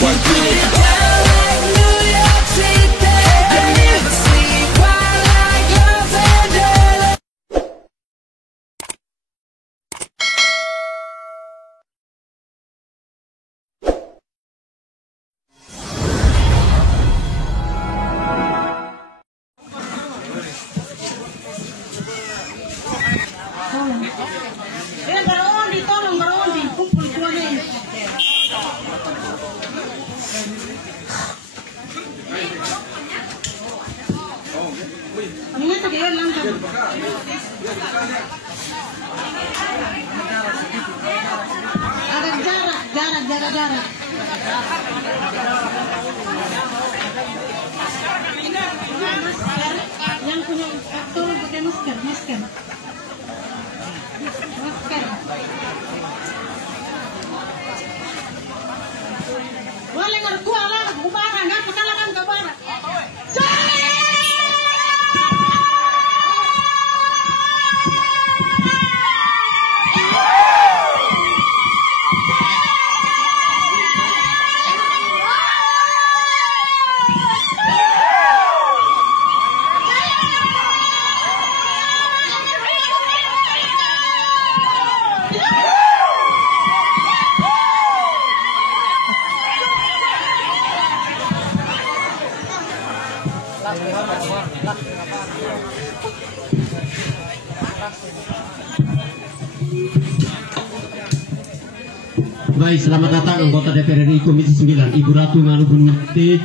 one thing. Ada jarak. Yang punya tolong pakai masker. Boleh ngerkuah lah, kubaran, nggak pekalakan kabaran. Baik, selamat datang anggota DPR RI Komisi 9, Ibu Ratu Ngarubunuti,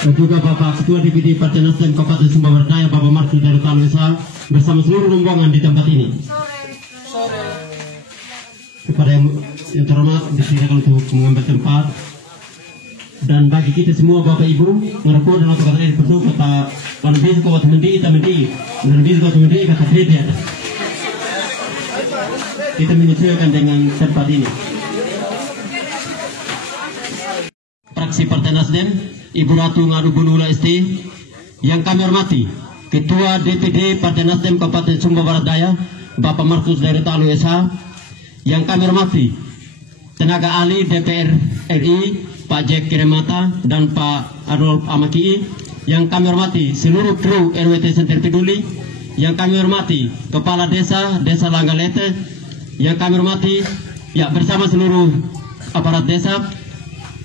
dan juga Bapak Ketua DPD Partai Nasdem Kabupaten Sumba Bardaya, Bapak Markus Darutalo Esa, bersama seluruh rombongan di tempat ini. Kepada yang terhormat, disilakan untuk mengambil tempat. Dan bagi kita semua Bapak Ibu, ngerku dan kata kata penuh kata panbis kau mendi kita mendi, panbis kau mendi kata beda. Kita menyesuaikan dengan tempat ini. Fraksi Partai Nasdem, Ibu Ratu Ngarubunuti ST, yang kami hormati, Ketua DPD Partai Nasdem Kabupaten Sumba Bardaya, Bapak Markus Darutalo SH, yang kami hormati, tenaga ahli DPR RI, Pak Jack Kiremata dan Pak Adolf Amaki, yang kami hormati seluruh kru RWT Senter Peduli, yang kami hormati Kepala Desa Langgalete, yang kami hormati ya bersama seluruh aparat desa,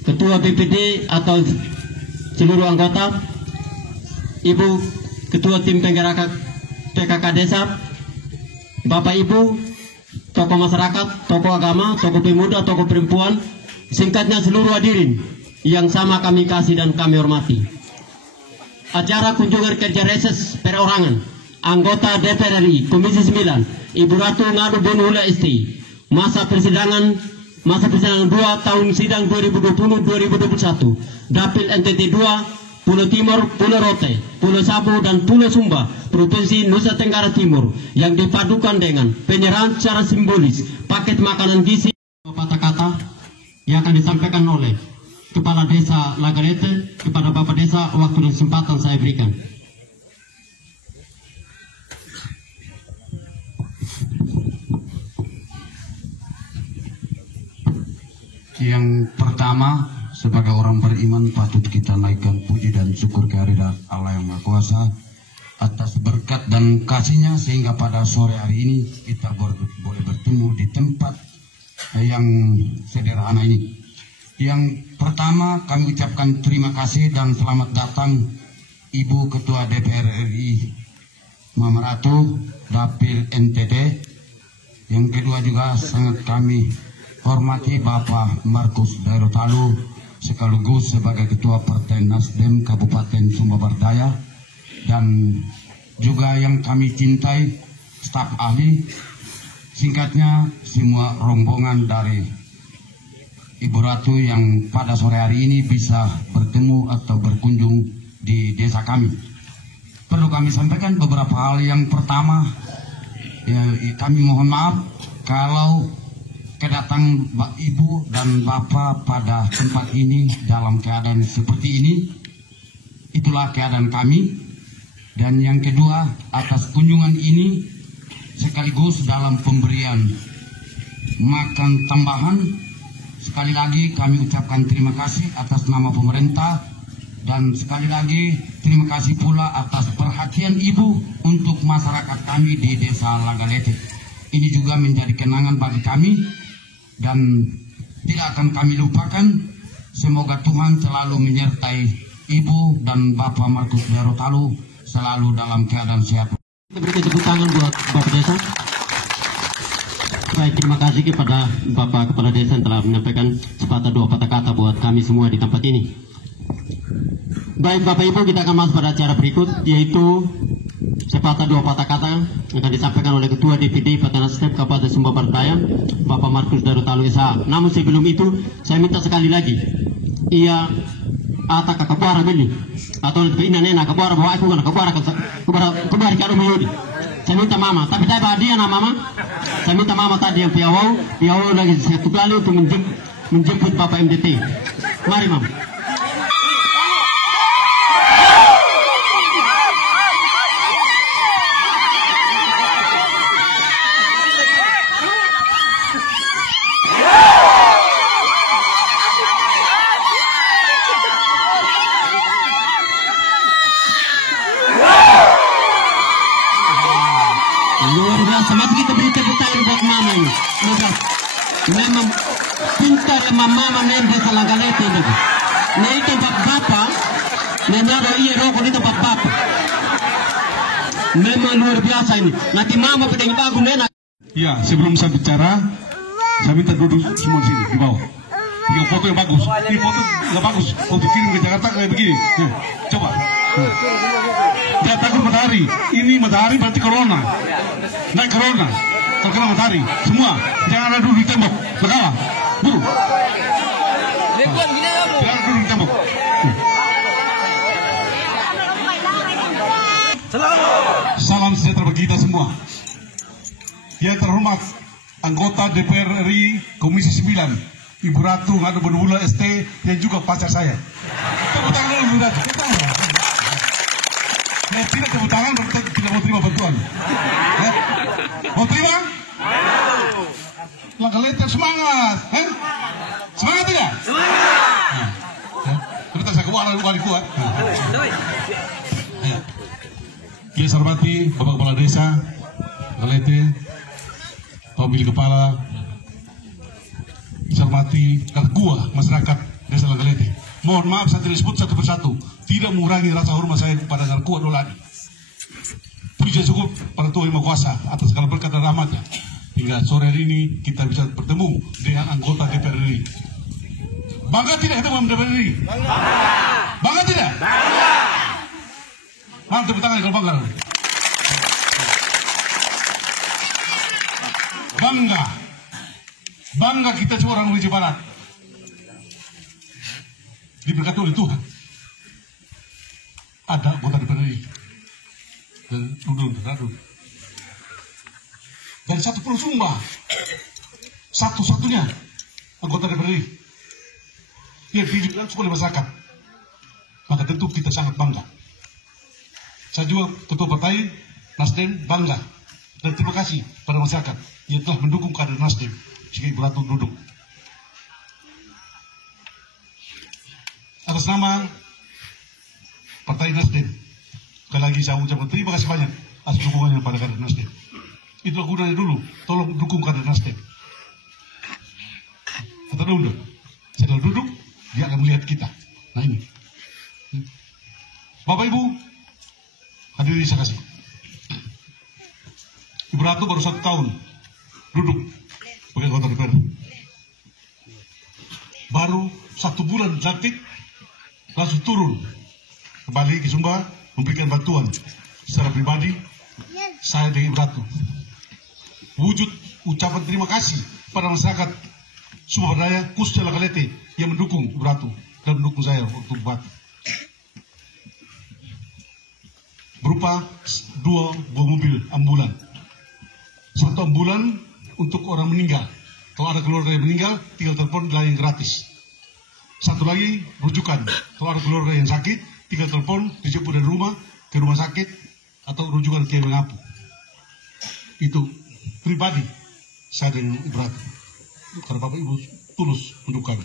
Ketua BPD atau seluruh anggota, Ibu Ketua Tim Penggerak PKK Desa, Bapak Ibu, tokoh masyarakat, tokoh agama, tokoh pemuda, tokoh perempuan, singkatnya seluruh hadirin yang sama kami kasih dan kami hormati. Acara kunjungan kerja reses perorangan anggota DPR RI Komisi 9 Ibu Ratu Ngarubunuti ST, masa persidangan 2 tahun sidang 2020-2021, Dapil NTT 2, Pulau Timur, Pulau Rote, Pulau Sabu dan Pulau Sumba, Provinsi Nusa Tenggara Timur, yang dipadukan dengan penyerahan secara simbolis paket makanan gizi kata-kata yang akan disampaikan oleh Kepala Desa Lagarete. Kepada Bapak Desa, waktu dan kesempatan saya berikan. Yang pertama, sebagai orang beriman patut kita naikkan puji dan syukur kehadirat Allah yang Maha Kuasa atas berkat dan kasih-Nya sehingga pada sore hari ini kita boleh bertemu di tempat yang sederhana ini. Yang pertama, kami ucapkan terima kasih dan selamat datang Ibu Ketua DPR RI Mama Ratu Dapil NTT. Yang kedua juga sangat kami hormati Bapak Markus Darutalo sekaligus sebagai Ketua Partai Nasdem Kabupaten Sumba Bardaya, dan juga yang kami cintai staf ahli, singkatnya semua rombongan dari Ibu Ratu yang pada sore hari ini bisa bertemu atau berkunjung di desa kami. Perlu kami sampaikan beberapa hal. Yang pertama, ya, kami mohon maaf kalau kedatangan Ibu dan Bapak pada tempat ini dalam keadaan seperti ini. Itulah keadaan kami. Dan yang kedua, atas kunjungan ini sekaligus dalam pemberian makan tambahan sekali lagi kami ucapkan terima kasih atas nama pemerintah, dan sekali lagi terima kasih pula atas perhatian Ibu untuk masyarakat kami di Desa Lagalete. Ini juga menjadi kenangan bagi kami dan tidak akan kami lupakan. Semoga Tuhan selalu menyertai Ibu dan Bapak Markus Daerutalu selalu dalam keadaan sehat. Kita berikan tepuk tangan buat Bapak Desa. Baik, terima kasih kepada Bapak Kepala Desa yang telah menyampaikan sepatah dua patah kata buat kami semua di tempat ini. Baik Bapak Ibu, kita akan masuk pada acara berikut, yaitu sepatah dua patah kata yang akan disampaikan oleh Ketua DPD Partai Nasdem Kabupaten Sumba Barat Daya, Bapak Markus Daerutalu SH. Namun sebelum itu, saya minta sekali lagi, ia ata kakabara gini atau lebih nena kabara bawa aku kan kabara karo meyodi. Saya minta mama, tapi saya bahagia nama mama. Saya minta mama tadi yang piawau lagi satu kali untuk menjemput Bapak MDT. Mari mama. Luar biasa, mari kita beri tepuk tangan buat mama ini. Memang pintar ya mama main Desa Lagalete ini. Nah itu bapak, memang iya rokok itu bapak. Memang luar biasa ini. Nanti mama pedang bagus nena. Ya, sebelum saya bicara, saya minta duduk semua di sini di bawah. Yang foto yang bagus. Ini foto nggak bagus. Foto kirim ke Jakarta kayak begini. Coba. Jangan takut matahari. Ini matahari berarti corona. Naik corona. Terkena matahari. Semua. Jangan ada duduk di tembok. Berkalah. Buru. Jangan duduk di tembok. Salam sejahtera bagi kita semua. Yang terhormat anggota DPR RI Komisi 9, Ibu Ratu Ngadu Bonula ST, yang juga pacar saya. Tepuk tangan dulu, Ibu Ratu. Saya tidak tepuk tangan, tidak mau terima bantuan. Ya? Mau terima? Lagalete semangat. Semangat tidak? Semangat. Kita saya kuat, kuat. Yang saya hormati Bapak Kepala Desa Lagalete, Pemilik Kepala, saya hormati ketua masyarakat Desa Lagalete. Mohon maaf saya tidak sebut satu persatu, tidak mengurangi rasa hormat saya pada Narkua Dolani. Puji cukup pada Tuhan Yang Maha Kuasa atas segala berkat dan rahmatnya, hingga sore hari ini kita bisa bertemu dengan anggota DPR RI. Bangga tidak ketemu DPR RI? Bangga tidak? Bangga. Tepuk tangan kalau bangga. Bangga kita semua orang Indonesia Barat. Diberkati oleh Tuhan. Ada anggota DPR RI. Dan dari satu Pulau Sumba, satu-satunya anggota DPR RI yang dipilih langsung oleh masyarakat. Maka tentu kita sangat bangga. Saya juga ketua partai Nasdem bangga dan terima kasih pada masyarakat yang telah mendukung kader Nasdem sehingga Ibu Ratu duduk. Atas nama Partai Nasdem, sekali lagi saya ucapkan terima kasih banyak atas dukungannya pada kader Nasdem. Itulah gunanya dulu, tolong dukung kader Nasdem. Kata dulu, setelah duduk dia akan melihat kita. Nah ini, Bapak Ibu, hadirin saya kasih. Ibu Ratu baru 1 tahun duduk sebagai anggota DPR. Baru 1 bulan dilantik langsung turun kembali ke Sumba memberikan bantuan secara pribadi saya dengan Ibu Ratu. Wujud ucapan terima kasih pada masyarakat Sumba Barat Daya khususnya Lagalete yang mendukung Ibu Ratu dan mendukung saya untuk buat berupa 2 buah mobil ambulan. 1 ambulan untuk orang meninggal. Kalau ada keluarga yang meninggal, tinggal telepon layanan gratis. 1 lagi rujukan. Kalau ada keluarga yang sakit, tinggal telepon dijemput dari rumah ke rumah sakit atau rujukan ke Mengapu. Itu pribadi saya dengan Ibu Ratu. Karena Bapak Ibu tulus mendukung.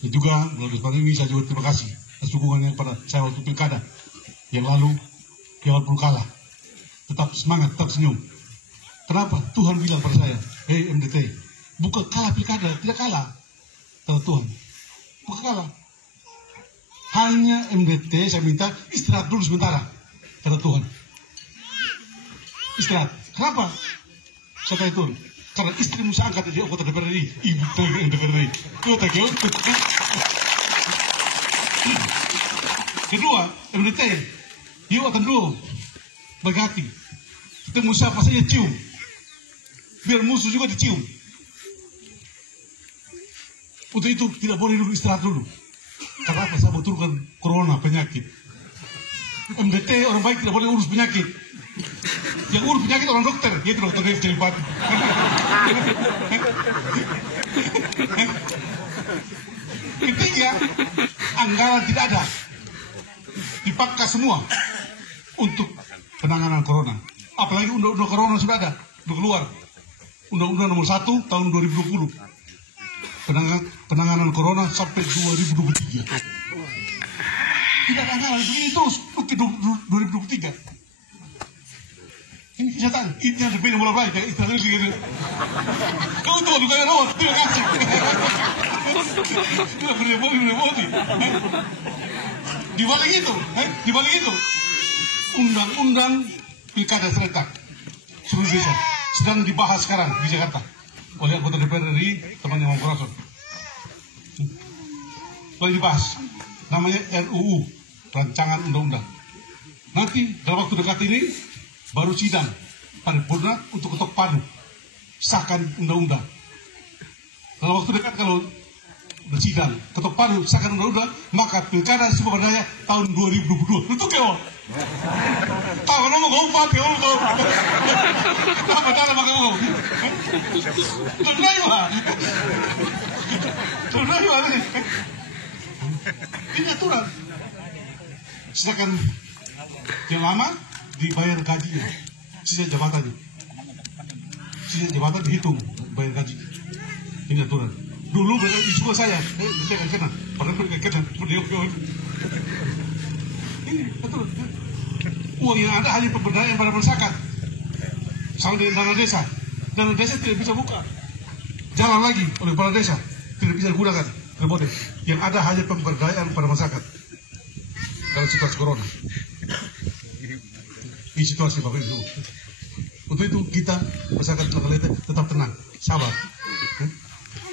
Dan juga melalui kesempatan ini saya juga terima kasih atas dukungannya kepada saya waktu pilkada yang lalu, yang walaupun kalah, tetap semangat, tetap senyum. Kenapa? Tuhan bilang pada saya, hei MDT, bukan kalah pilkada, tidak kalah. Kata Tuhan, bukan kalah. Hanya MDT saya minta istirahat dulu sementara, kata Tuhan. Istirahat. Kenapa? Saya tanya Tuhan, karena istrimu saya angkat dari anggota DPR RI, ibu DPR RI. Kedua, MDT, yuk akan dulu berhati. Ketemu siapa saja cium, biar musuh juga dicium. Untuk itu tidak boleh dulu istirahat dulu. Karena apa? Saya betulkan corona, penyakit. MDT orang baik tidak boleh urus penyakit. Yang urus penyakit orang dokter, yaitu dokter Dev Celipati. Ketiga, anggaran tidak ada, dipaksa semua untuk penanganan corona. Apalagi undang-undang corona sudah ada, sudah keluar. Undang-undang nomor 1 tahun 2020. Penanganan corona sampai 2023. Tidak ada anggaran, ini terus ke 2023. Ini kenyataan, ini ada beda bola baik, itu lagi gitu. Kau tuh bukan rawat, terima kasih. Tidak berbodi. Di balik itu, undang-undang pilkada serentak seluruh desa sedang dibahas sekarang di Jakarta oleh anggota DPR RI, temannya Mang Prason. Lagi dibahas, namanya RUU, rancangan undang-undang. Nanti dalam waktu dekat ini baru sidang paripurna untuk ketok palu sahkan undang-undang. Dalam waktu dekat kalau bersidang ketok palu sahkan undang-undang, maka pilkada Sumba Barat Daya tahun 2022 untuk kau. Tahu kalau mau kau pakai kau. Apa cara pakai kau? Terlalu ini. Ini aturan. Sedangkan yang lama dibayar gajinya, sisa jabatan dihitung bayar gaji. Ini aturan. Dulu di sekolah saya akan kena, padahal mereka kena. Ini aturan. Uang yang ada hanya pemberdayaan pada masyarakat. Sama dengan dana desa. Dana desa tidak bisa buka jalan lagi oleh kepala desa, tidak bisa digunakan, tidak boleh. Yang ada hanya pemberdayaan pada masyarakat dalam situasi corona. Di situasi Bapak Ibu. Untuk itu kita masyarakat Nagalete tetap tenang, sabar,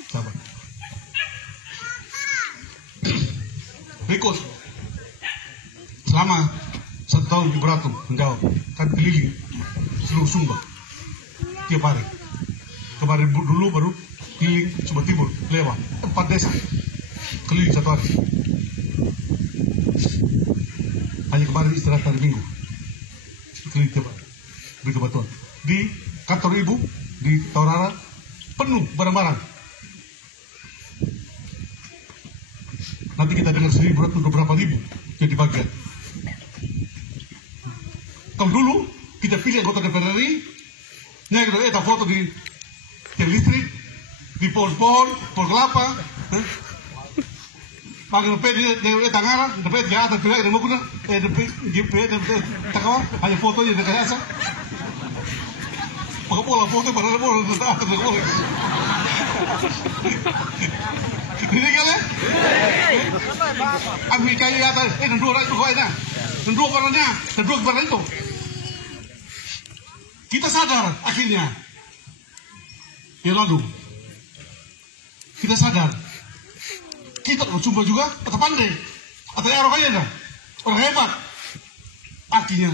sabar. Berikut, selama 1 tahun Ibu Ratu menjawab, kan keliling seluruh Sumba tiap hari. Kemarin dulu baru keliling Sumba Timur, lewat 4 desa, keliling 1 hari. Hanya kemarin istirahat hari Minggu. Beri kebantuan di kantor ibu di Taurara penuh barang-barang. Nanti kita dengar 1.000 atau beberapa ribu yang dibagikan. Kalau dulu kita pilih anggota DPR RI, kita foto di tiang listrik, di pohon-pohon, pohon kelapa, pakai DP Tangerang, DP Jakarta, DP yang mau guna, DP Takawa, hanya fotonya di Kayasa. Pakai pola foto, padahal pola di atas pola. Ini kan ya? Ambil kayu di atas, dua orang itu kau ini, dua orangnya, dua kepala itu. Kita sadar akhirnya, ya lalu kita sadar. Kita orang Sumba juga tetap pandai, atau orang kaya dah, orang hebat. Artinya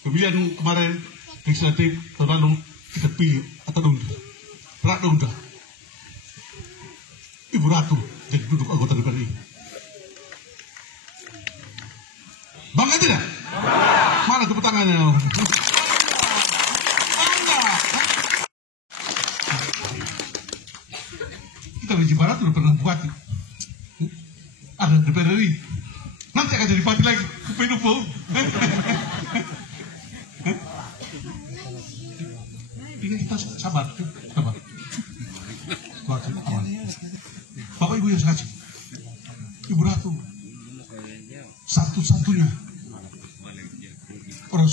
pemilihan kemarin legislatif tahun lalu kita pilih atau tunda. Ibu Ratu jadi duduk anggota DPR RI. Bangga tidak? Mana tepuk tangannya? Bangga. Kita di Barat sudah pernah bupati. Ada DPR RI. Nanti akan jadi bupati lagi. Kepedupo. Ini kita sabar.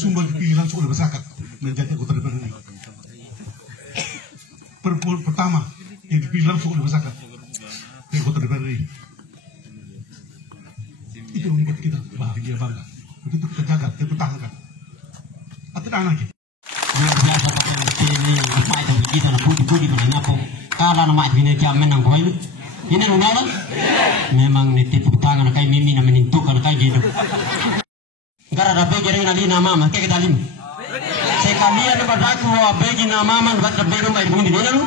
Sumba dipilih langsung oleh masyarakat menjadi anggota DPR RI. Perempuan pertama yang dipilih langsung oleh masyarakat di anggota DPR RI. Itu membuat kita bahagia bangga. Begitu kita jaga, kita pertahankan. Atau lagi. Luar biasa pakai ini yang apa itu begitu lah budi pada ngapo. Kalau nama ini jamin nang koin. Ini nungalan. Memang tepuk tangan kayak mimi na menentukan kayak gitu. Gara ada begi dengan alina mama kayak kita lim. Sekalian berdaku begi na mama buat begi mai bundi dulu lu.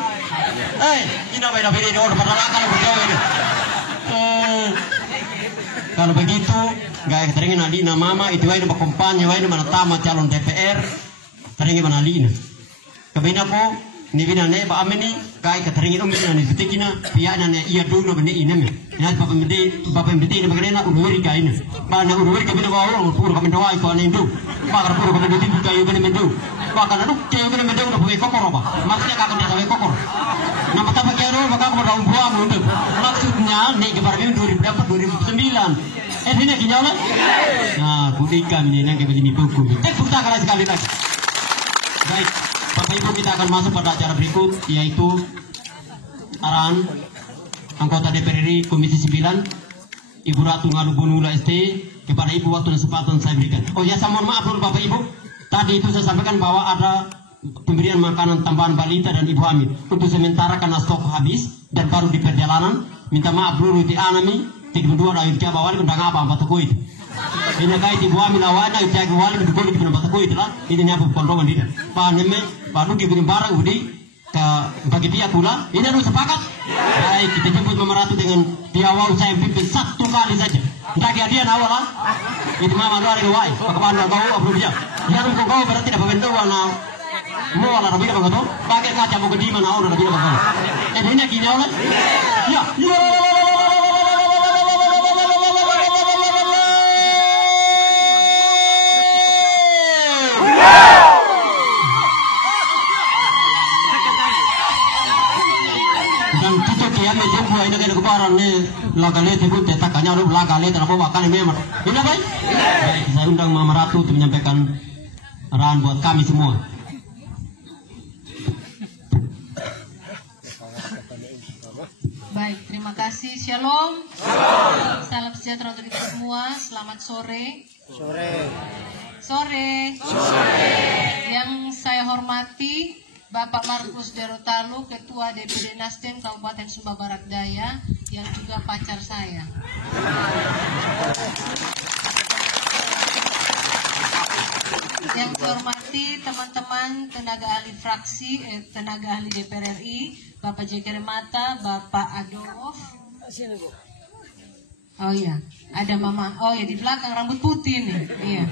Ina bai dah begi orang pada lakal berjauh ini. Kalau begitu, gaya keteringin alina mama itu wae berkompanya wae mana tamat calon DPR. Teringin mana alina. Kabina po ni bina ne ba ameni gaya keteringin umina ni bitikina piyana ne iya dulu bende ina me. Ya bapak mende ini bagaimana ururi gaya ini. Mana ururi kabina ba orang pur kabina wa iko ane indu. Bakar pur kabina di kayu kabina mendu. Bakar adu kayu kabina mendu na buai kokor ba. Maksudnya kakak dia sampai kokor. Nama tapak kero bakal ko daun buah mundu. Maksudnya ne gebar ini 2009. Ini kinyala? Nah, kudikan ini yang kita ini buku. Tepuk tangan sekali lagi. Baik, Bapak Ibu kita akan masuk pada acara berikut yaitu arahan anggota DPR RI Komisi 9 Ibu Ratu Ngadu Bonula ST kepada Ibu waktu dan kesempatan saya berikan. Oh ya, saya mohon maaf dulu Bapak Ibu. Tadi itu saya sampaikan bahwa ada pemberian makanan tambahan balita dan ibu hamil. Untuk sementara karena stok habis dan baru di perjalanan, minta maaf dulu di anami. Tiga dua dah itu bawal kau dengar apa batu kuit. Ini kait ibu hamil awalnya itu yang bawal itu kulit kena batu kuit lah. Ini ni apa kontrol dia. Panen me baru kita beri barang udi ke bagi dia pula. Ini harus sepakat. Baik kita jemput Mama Ratu dengan dia awal saya pimpin satu kali saja. Tidak dia awal lah. Itu mama luar riwai. Pakapan kau apa dia? Dia harus kau berarti dapat bentuk warna. Mau lah tapi apa kau? Pakai kaca bukan di mana orang tapi apa kau? Ini kini awal. Ya. Dan kita kian menjumpa ini kan kebaran ni lagale tebut tetakanya lu lagale tanpa makan ini memang. Ini baik. Baik, saya undang Mama Ratu untuk menyampaikan arahan buat kami semua. Baik, terima kasih. Shalom. Salam sejahtera untuk kita semua. Selamat sore. Sore. Yang saya hormati Bapak Markus Derotalu, Ketua DPD Nasdem Kabupaten Sumba Barat Daya, yang juga pacar saya. Yang saya hormati teman-teman tenaga ahli fraksi, tenaga ahli DPR RI, Bapak Jeker Mata, Bapak Adolf. Oh iya, ada Mama. Oh ya, di belakang rambut putih nih. Iya.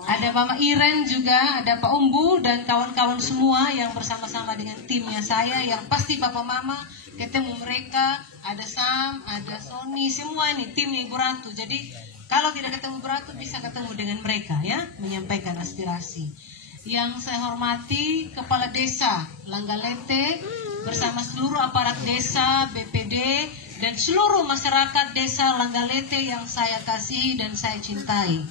Ada Mama Iren juga, ada Pak Umbu dan kawan-kawan semua yang bersama-sama dengan timnya saya, yang pasti Bapak Mama ketemu mereka, ada Sam, ada Sony, semua ini timnya Ibu Ratu. Jadi kalau tidak ketemu Ibu Ratu bisa ketemu dengan mereka ya, menyampaikan aspirasi. Yang saya hormati Kepala Desa Langgalete bersama seluruh aparat desa, BPD dan seluruh masyarakat desa Langgalete yang saya kasihi dan saya cintai.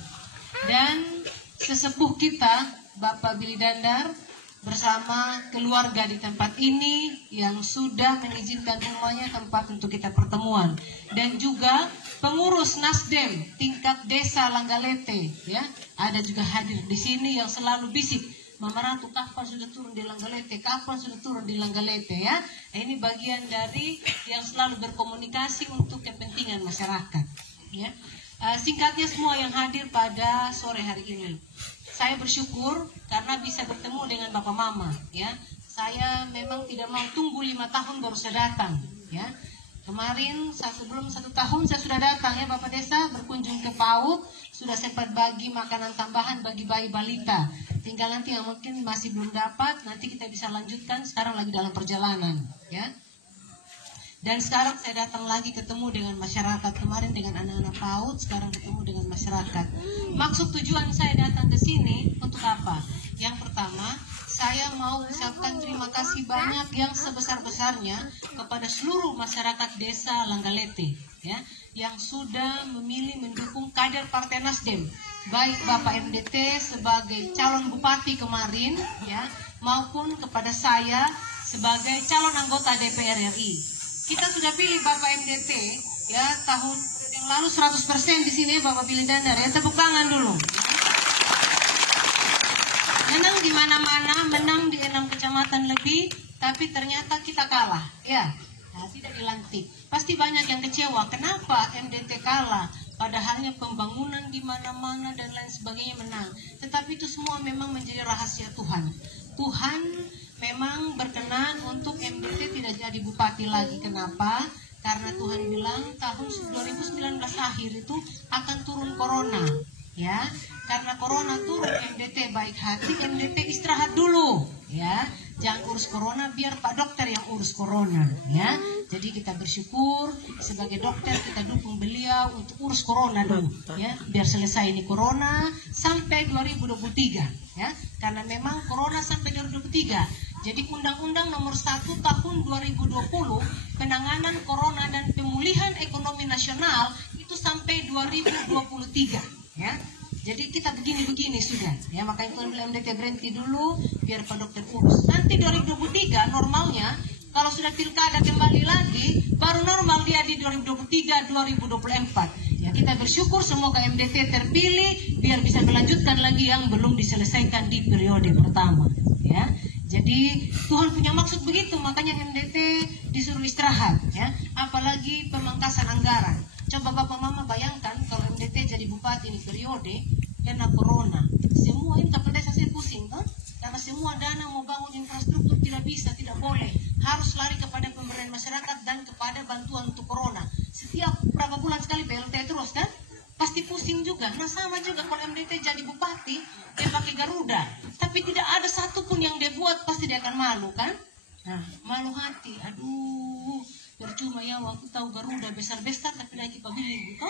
Dan sesepuh kita Bapak Billy Dandar bersama keluarga di tempat ini yang sudah mengizinkan rumahnya tempat untuk kita pertemuan, dan juga pengurus Nasdem tingkat desa Langgalete ya, ada juga hadir di sini yang selalu bisik, Mama Ratu kapan sudah turun di Langgalete, kapan sudah turun di Langgalete ya. Nah, ini bagian dari yang selalu berkomunikasi untuk kepentingan masyarakat ya. Singkatnya semua yang hadir pada sore hari ini, saya bersyukur karena bisa bertemu dengan Bapak Mama ya. Saya memang tidak mau tunggu 5 tahun baru saya datang ya. Kemarin sebelum 1 tahun saya sudah datang ya Bapak Desa, berkunjung ke PAUD, sudah sempat bagi makanan tambahan bagi bayi balita. Tinggal nanti yang mungkin masih belum dapat, nanti kita bisa lanjutkan, sekarang lagi dalam perjalanan ya. Dan sekarang saya datang lagi ketemu dengan masyarakat, kemarin dengan anak-anak PAUD, sekarang ketemu dengan masyarakat. Maksud tujuan saya datang ke sini untuk apa? Yang pertama, saya mau ucapkan terima kasih banyak yang sebesar-besarnya kepada seluruh masyarakat desa Langgalete ya, yang sudah memilih mendukung kader Partai Nasdem baik Bapak MDT sebagai calon bupati kemarin ya, maupun kepada saya sebagai calon anggota DPR RI. Kita sudah pilih Bapak MDT ya tahun yang lalu 100% di sini Bapak pilih Dandar ya, tepuk tangan dulu. Menang di mana-mana, menang di 6 kecamatan lebih, tapi ternyata kita kalah ya. Nah, tidak dilantik. Pasti banyak yang kecewa. Kenapa MDT kalah? Padahalnya pembangunan di mana-mana dan lain sebagainya menang. Tetapi itu semua memang menjadi rahasia Tuhan. Tuhan memang berkenan untuk MDT tidak jadi bupati lagi. Kenapa? Karena Tuhan bilang tahun 2019 akhir itu akan turun corona. Ya, karena corona turun, MDT baik hati, MDT istirahat dulu. Ya, jangan urus corona, biar Pak Dokter yang urus corona. Ya, jadi kita bersyukur sebagai dokter kita dukung beliau untuk urus corona dulu. Ya, biar selesai ini corona sampai 2023. Ya, karena memang corona sampai 2023. Jadi Undang-Undang Nomor 1 Tahun 2020 penanganan corona dan pemulihan ekonomi nasional itu sampai 2023. Ya, jadi kita begini-begini sudah. Ya, makanya Tuhan bilang MDT berhenti dulu biar Pak Dokter urus. Nanti 2023 normalnya kalau sudah pilkada kembali lagi baru normal dia di 2023-2024. Ya, kita bersyukur semoga MDT terpilih biar bisa melanjutkan lagi yang belum diselesaikan di periode pertama. Ya. Jadi Tuhan punya maksud begitu, makanya MDT disuruh istirahat, ya. Apalagi pemangkasan anggaran. Coba Bapak Mama bayangkan kalau MDT jadi bupati ini periode kena corona, semua ini Kepala Desa saya pusing, kan? Karena semua dana mau bangun infrastruktur tidak bisa, tidak boleh, harus lari kepada pemberdayaan masyarakat dan kepada bantuan untuk corona. Setiap berapa bulan sekali BLT terus kan? Pasti pusing juga. Nah sama juga kalau MDT jadi bupati, dia pakai Garuda, tapi tidak ada satupun yang dia buat, pasti dia akan malu kan? Nah, malu hati. Aduh, percuma ya waktu tahu Garuda besar-besar tapi lagi pabili gitu.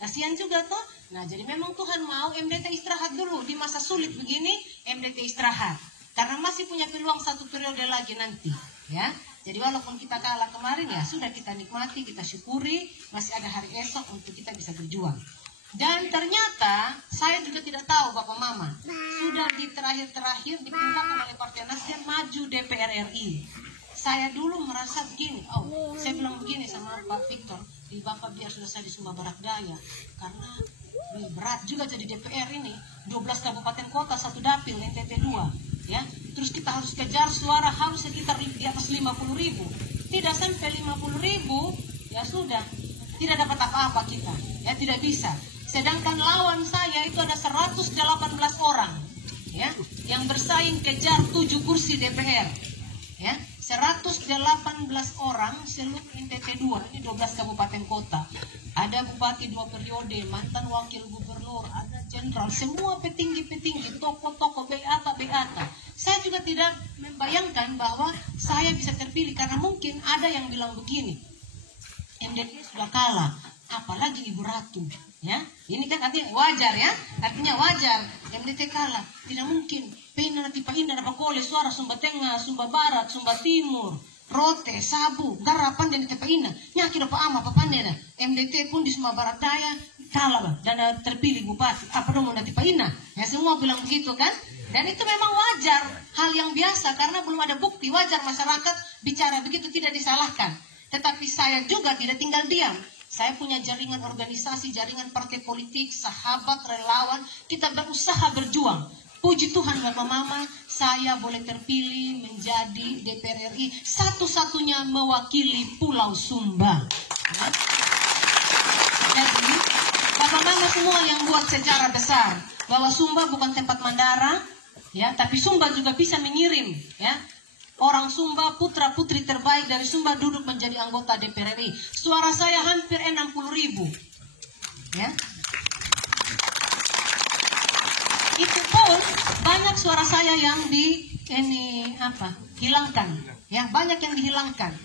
Kasihan juga toh. Nah, jadi memang Tuhan mau MDT istirahat dulu di masa sulit begini, MDT istirahat. Karena masih punya peluang 1 periode lagi nanti, ya. Jadi walaupun kita kalah kemarin ya sudah kita nikmati, kita syukuri, masih ada hari esok untuk kita bisa berjuang. Dan ternyata saya juga tidak tahu Bapak Mama, sudah di terakhir dipindahkan oleh Partai Nasdem maju DPR RI. Saya dulu merasa begini, saya bilang begini sama Pak Victor, di Bapak biar selesai di Sumba Barat Daya, karena berat juga jadi DPR ini, 12 kabupaten kota, 1 dapil, NTT 2. Ya, terus kita harus kejar suara harus sekitar di atas 50.000. Tidak sampai 50.000, ya sudah, tidak dapat apa-apa kita. Ya, tidak bisa. Sedangkan lawan saya itu ada 118 orang, ya, yang bersaing kejar 7 kursi DPR. Ya, 118 orang seluruh NTT 2, ini 12 kabupaten kota. Ada bupati 2 periode, mantan wakil gubernur, ada jenderal, semua petinggi-petinggi, tokoh-tokoh beata. Saya juga tidak membayangkan bahwa saya bisa terpilih karena mungkin ada yang bilang begini, MDT sudah kalah, apalagi Ibu Ratu. Ya, ini kan artinya wajar ya, artinya wajar MDT kalah, tidak mungkin. Pina nanti Pak Indah dapat kole suara Sumba Tengah, Sumba Barat, Sumba Timur, Rote, Sabu, Garapan dan Pak Indah. Nyaki dapat ama papan dia. MDT pun di Sumba Barat Daya kalah dan terpilih bupati. Apa dong nanti Pak Indah? Ya semua bilang begitu kan? Dan itu memang wajar, hal yang biasa karena belum ada bukti, wajar masyarakat bicara begitu tidak disalahkan. Tetapi saya juga tidak tinggal diam. Saya punya jaringan organisasi, jaringan partai politik, sahabat, relawan. Kita berusaha berjuang. Puji Tuhan Bapak Mama, saya boleh terpilih menjadi DPR RI satu-satunya mewakili Pulau Sumba. Jadi, Bapak Mama semua yang buat sejarah besar bahwa Sumba bukan tempat mandara, ya, tapi Sumba juga bisa mengirim, ya. Orang Sumba, putra-putri terbaik dari Sumba duduk menjadi anggota DPR RI. Suara saya hampir 60.000. Ya. Itu pun banyak suara saya yang hilangkan. Ya, banyak yang dihilangkan.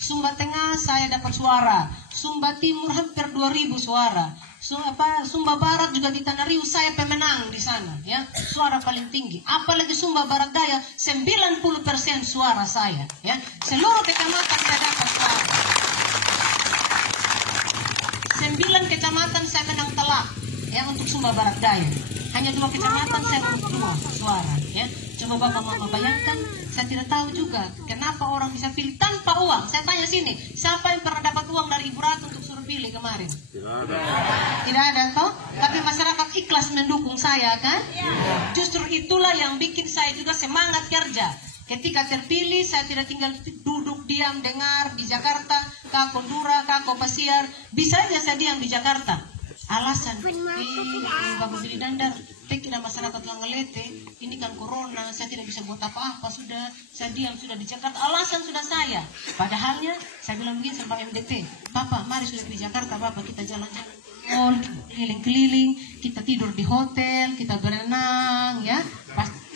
Sumba Tengah saya dapat suara. Sumba Timur hampir 2.000 suara. Sumba Barat juga di Tanah Riu saya pemenang di sana, ya, suara paling tinggi. Apalagi Sumba Barat Daya 90% suara saya, ya, seluruh kecamatan saya dapat suara. 9 kecamatan saya menang telak, ya untuk Sumba Barat Daya. Hanya 2 kecamatan saya untuk 2 suara, ya. Coba Bapak Mama bayangkan, saya tidak tahu juga kenapa orang bisa pilih tanpa uang. Saya tanya sini, siapa yang pernah dapat uang dari Ibu Ratu untuk suruh pilih kemarin? Tidak ada toh? Tapi masyarakat ikhlas mendukung saya kan? Justru itulah yang bikin saya juga semangat kerja. Ketika terpilih, saya tidak tinggal duduk diam dengar di Jakarta, Kak Kondura, Kak Kopasiar. Bisa aja saya diam di Jakarta. Alasan, Bapak Billy Dandar, kira masyarakat Langgalete, ini kan corona, saya tidak bisa buat apa-apa, sudah, saya diam, sudah di Jakarta, alasan sudah saya. Padahalnya, saya bilang begini sama MDT, Bapak, mari sudah di Jakarta, Bapak, kita jalan-jalan, keliling-keliling, kita tidur di hotel, kita berenang, ya,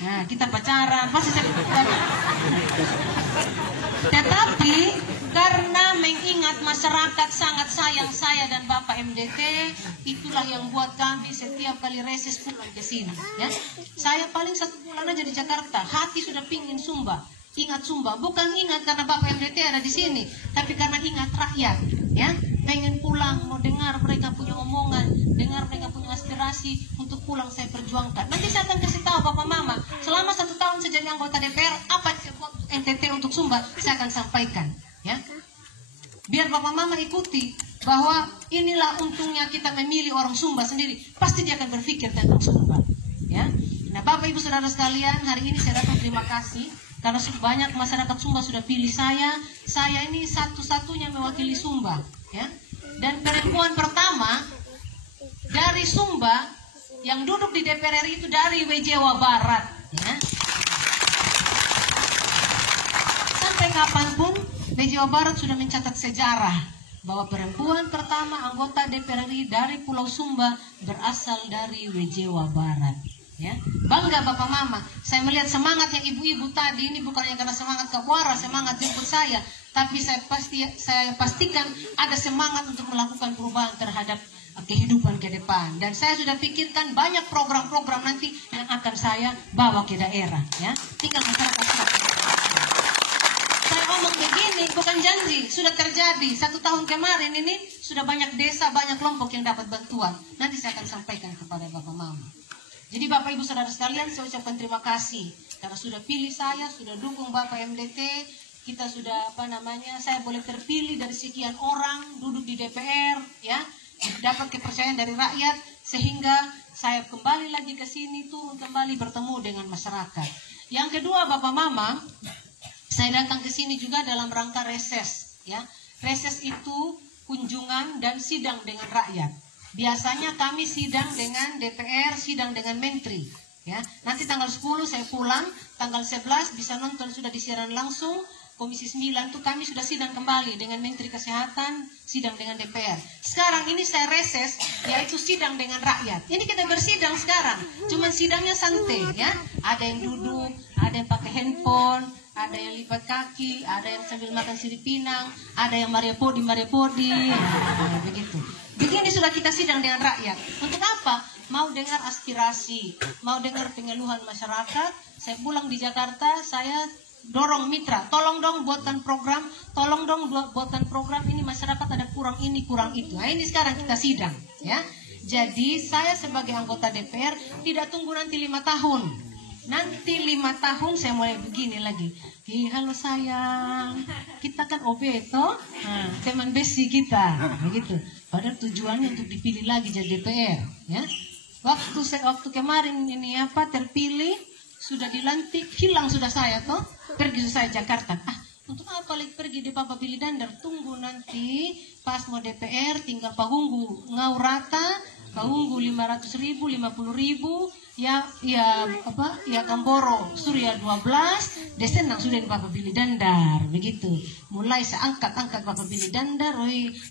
nah, kita pacaran, pasti saya tetapi karena mengingat masyarakat sangat sayang saya dan Bapak MDT, itulah yang buat kami setiap kali reses pulang ke sini. Ya. Saya paling 1 bulan aja di Jakarta, hati sudah pingin Sumba, ingat Sumba, bukan ingat karena Bapak MDT ada di sini, tapi karena ingat rakyat. Ya, pengen pulang, mau dengar mereka punya omongan, dengar mereka punya aspirasi untuk pulang saya perjuangkan. Nanti saya akan kasih tahu Bapak Mama, selama 1 tahun saya jadi anggota DPR, apa NTT untuk Sumba saya akan sampaikan. Ya, biar Bapak Mama ikuti bahwa inilah untungnya kita memilih orang Sumba sendiri, pasti dia akan berpikir tentang Sumba. Ya, nah Bapak Ibu Saudara sekalian, hari ini saya datang terima kasih karena banyak masyarakat Sumba sudah pilih saya. Saya ini satu-satunya mewakili Sumba, ya. Dan perempuan pertama dari Sumba yang duduk di DPR RI itu dari Jawa Barat, ya. Sampai kapanpun Jawa Barat sudah mencatat sejarah bahwa perempuan pertama anggota DPR RI dari Pulau Sumba berasal dari Jawa Barat. Ya, bangga Bapak Mama. Saya melihat semangatnya ibu-ibu tadi ini bukannya karena semangat kabuara, semangat jemput saya, tapi saya pastikan ada semangat untuk melakukan perubahan terhadap kehidupan ke depan. Dan saya sudah pikirkan banyak program-program nanti yang akan saya bawa ke daerah. Ya, tinggal masyarakat. Saya ngomong begini bukan janji, sudah terjadi 1 tahun kemarin ini sudah banyak desa, banyak kelompok yang dapat bantuan. Nanti saya akan sampaikan kepada Bapak Mama. Jadi Bapak Ibu Saudara sekalian, saya ucapkan terima kasih karena sudah pilih saya, sudah dukung Bapak MDT. Kita sudah saya boleh terpilih dari sekian orang duduk di DPR, ya, dapat kepercayaan dari rakyat sehingga saya kembali lagi ke sini tuh kembali bertemu dengan masyarakat. Yang kedua Bapak Mama, saya datang ke sini juga dalam rangka reses, ya. Reses itu kunjungan dan sidang dengan rakyat. Biasanya kami sidang dengan DPR, sidang dengan menteri. Ya, nanti tanggal 10 saya pulang, tanggal 11 bisa nonton sudah disiaran langsung. Komisi 9 itu kami sudah sidang kembali dengan Menteri Kesehatan, sidang dengan DPR. Sekarang ini saya reses, yaitu sidang dengan rakyat. Ini kita bersidang sekarang, cuman sidangnya santai, ya. Ada yang duduk, ada yang pakai handphone, ada yang lipat kaki, ada yang sambil makan sirip pinang, ada yang marepodi, nah, begitu. Begini sudah kita sidang dengan rakyat. Untuk apa? Mau dengar aspirasi, mau dengar pengeluhan masyarakat. Saya pulang di Jakarta, saya dorong mitra, tolong dong buatkan program, tolong dong buatkan program ini masyarakat ada kurang ini, kurang itu. Nah ini sekarang kita sidang, ya. Jadi saya sebagai anggota DPR tidak tunggu nanti 5 tahun. Nanti 5 tahun saya mulai begini lagi. Halo sayang, kita kan OB toh, nah, teman besi kita, begitu. Padahal tujuannya untuk dipilih lagi jadi DPR, ya. Waktu kemarin ini terpilih, sudah dilantik, hilang sudah saya toh, pergi saya Jakarta. Untuk apa lagi pergi di Bapak Billy Dandar? Tunggu nanti pas mau DPR tinggal pagunggu ngaurata, pagunggu 500.000, 50.000. Ya Kamboro Surya 12 desenang sudah di Bapak Billy Dandar begitu. Mulai saya angkat Bapak Billy Dandar,